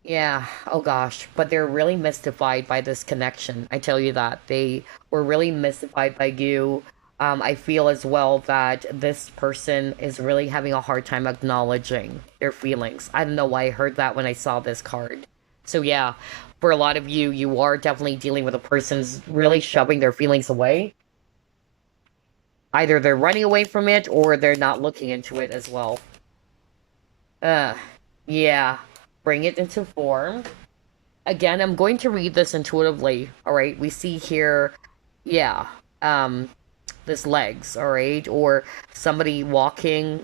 Yeah, oh gosh, but they're really mystified by this connection. I tell you that. They were really mystified by you. I feel as well that this person is really having a hard time acknowledging their feelings. I don't know why I heard that when I saw this card. So yeah, for a lot of you, you are definitely dealing with a person's really shoving their feelings away. Either they're running away from it or they're not looking into it as well. Uh, yeah, bring it into form. Again, I'm going to read this intuitively. All right, we see here, yeah, this legs, all right, or somebody walking,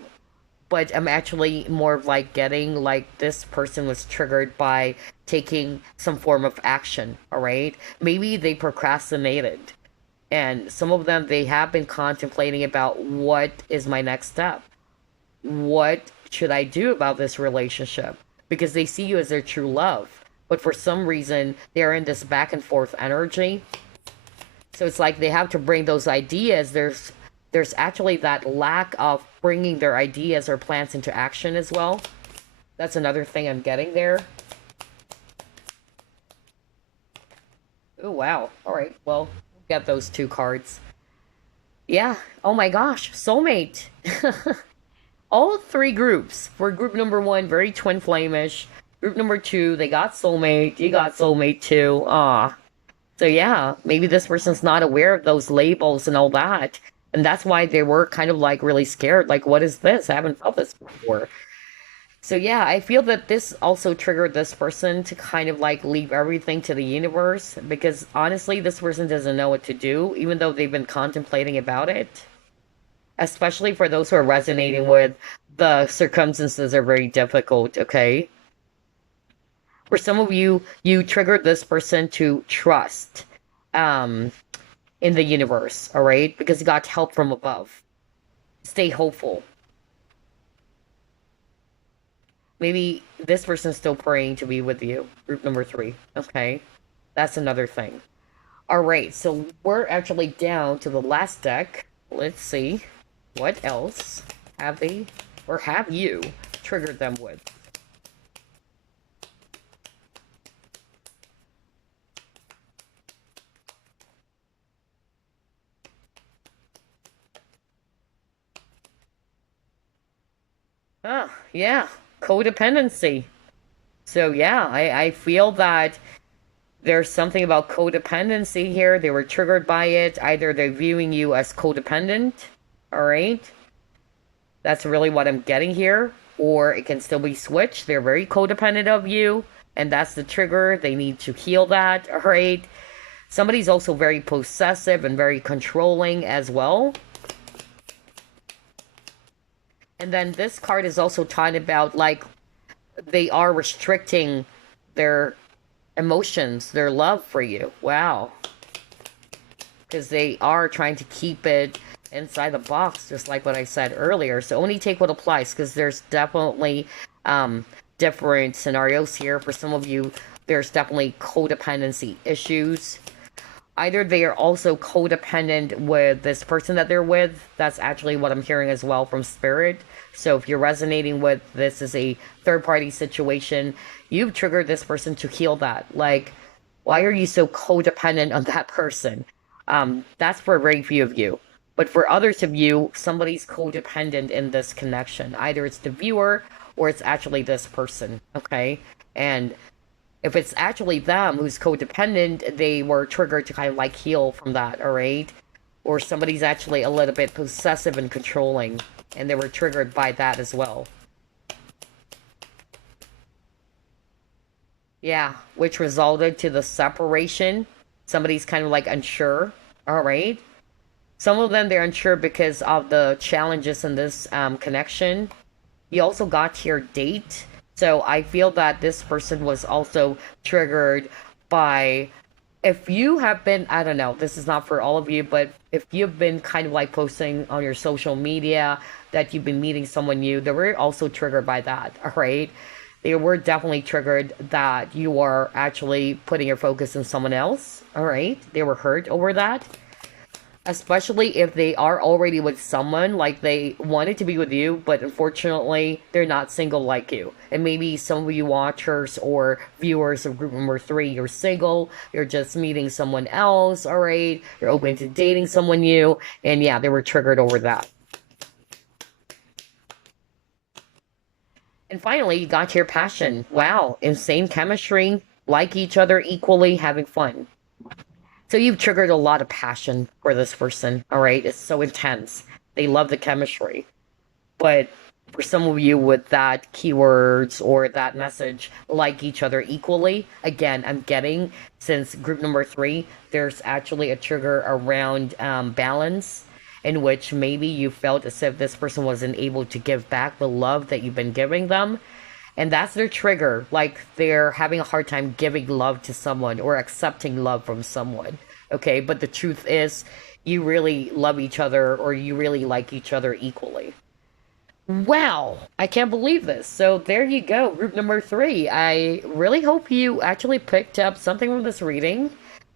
but I'm actually more of like getting like this person was triggered by taking some form of action, all right? Maybe they procrastinated, and some of them, they have been contemplating about what is my next step? What should I do about this relationship? Because they see you as their true love. But for some reason, they're in this back and forth energy. So it's like they have to bring those ideas. There's actually that lack of bringing their ideas or plans into action as well. That's another thing I'm getting there. Oh, wow. All right. Well, get those two cards. Yeah. Oh my gosh. Soulmate. All three groups. For group number one, very twin flamish. Group number two, they got soulmate. You got soulmate too. Ah. So yeah, maybe this person's not aware of those labels and all that. And that's why they were kind of like really scared. Like, what is this? I haven't felt this before. So yeah, I feel that this also triggered this person to kind of like leave everything to the universe. Because honestly, this person doesn't know what to do, even though they've been contemplating about it. Especially for those who are resonating with the circumstances are very difficult, okay? For some of you, you triggered this person to trust um, in the universe, all right? Because you got help from above. Stay hopeful. Maybe this person's still praying to be with you. Group number three, okay? That's another thing. All right, so we're actually down to the last deck. Let's see. What else have they, or have you, triggered them with? Ah, yeah, codependency. So yeah, I feel that there's something about codependency here. They were triggered by it. Either they're viewing you as codependent, all right? That's really what I'm getting here. Or it can still be switched. They're very codependent of you, and that's the trigger. They need to heal that, all right? Somebody's also very possessive and very controlling as well. And then this card is also talking about, like, they are restricting their emotions, their love for you. Wow. Because they are trying to keep it inside the box, just like what I said earlier. So only take what applies, because there's definitely different scenarios here. For some of you, there's definitely codependency issues. Either they are also codependent with this person that they're with. That's actually what I'm hearing as well from Spirit. So if you're resonating with this is a third party situation, you've triggered this person to heal that. Like, why are you so codependent on that person? That's for very few of you. But for others of you, somebody's codependent in this connection. Either it's the viewer or it's actually this person. Okay. And if it's actually them who's codependent, they were triggered to kind of like heal from that, all right? Or somebody's actually a little bit possessive and controlling, and they were triggered by that as well. Yeah, which resulted to the separation. Somebody's kind of like unsure, all right? Some of them, they're unsure because of the challenges in this connection. You also got your date. So I feel that this person was also triggered by, if you have been, I don't know, this is not for all of you, but if you've been kind of like posting on your social media that you've been meeting someone new, they were also triggered by that, all right? They were definitely triggered that you are actually putting your focus on someone else, all right? They were hurt over that. Especially if they are already with someone, like they wanted to be with you, but unfortunately they're not single like you. And maybe some of you watchers or viewers of group number 3, you're single, you're just meeting someone else, all right? You're open to dating someone new, and yeah, they were triggered over that. And finally, you got your passion. Wow, insane chemistry, like each other equally, having fun. So you've triggered a lot of passion for this person, all right? It's so intense. They love the chemistry. But for some of you with that keywords or that message, like each other equally, again, I'm getting, since group number 3, there's actually a trigger around balance, in which maybe you felt as if this person wasn't able to give back the love that you've been giving them. And that's their trigger. Like they're having a hard time giving love to someone or accepting love from someone. Okay, but the truth is, you really love each other or you really like each other equally. Wow, I can't believe this. So there you go, group number 3. I really hope you actually picked up something from this reading.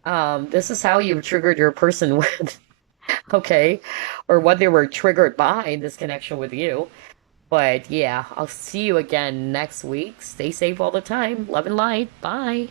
This is how you triggered your person with, okay, or what they were triggered by in this connection with you. But yeah, I'll see you again next week. Stay safe all the time. Love and light. Bye.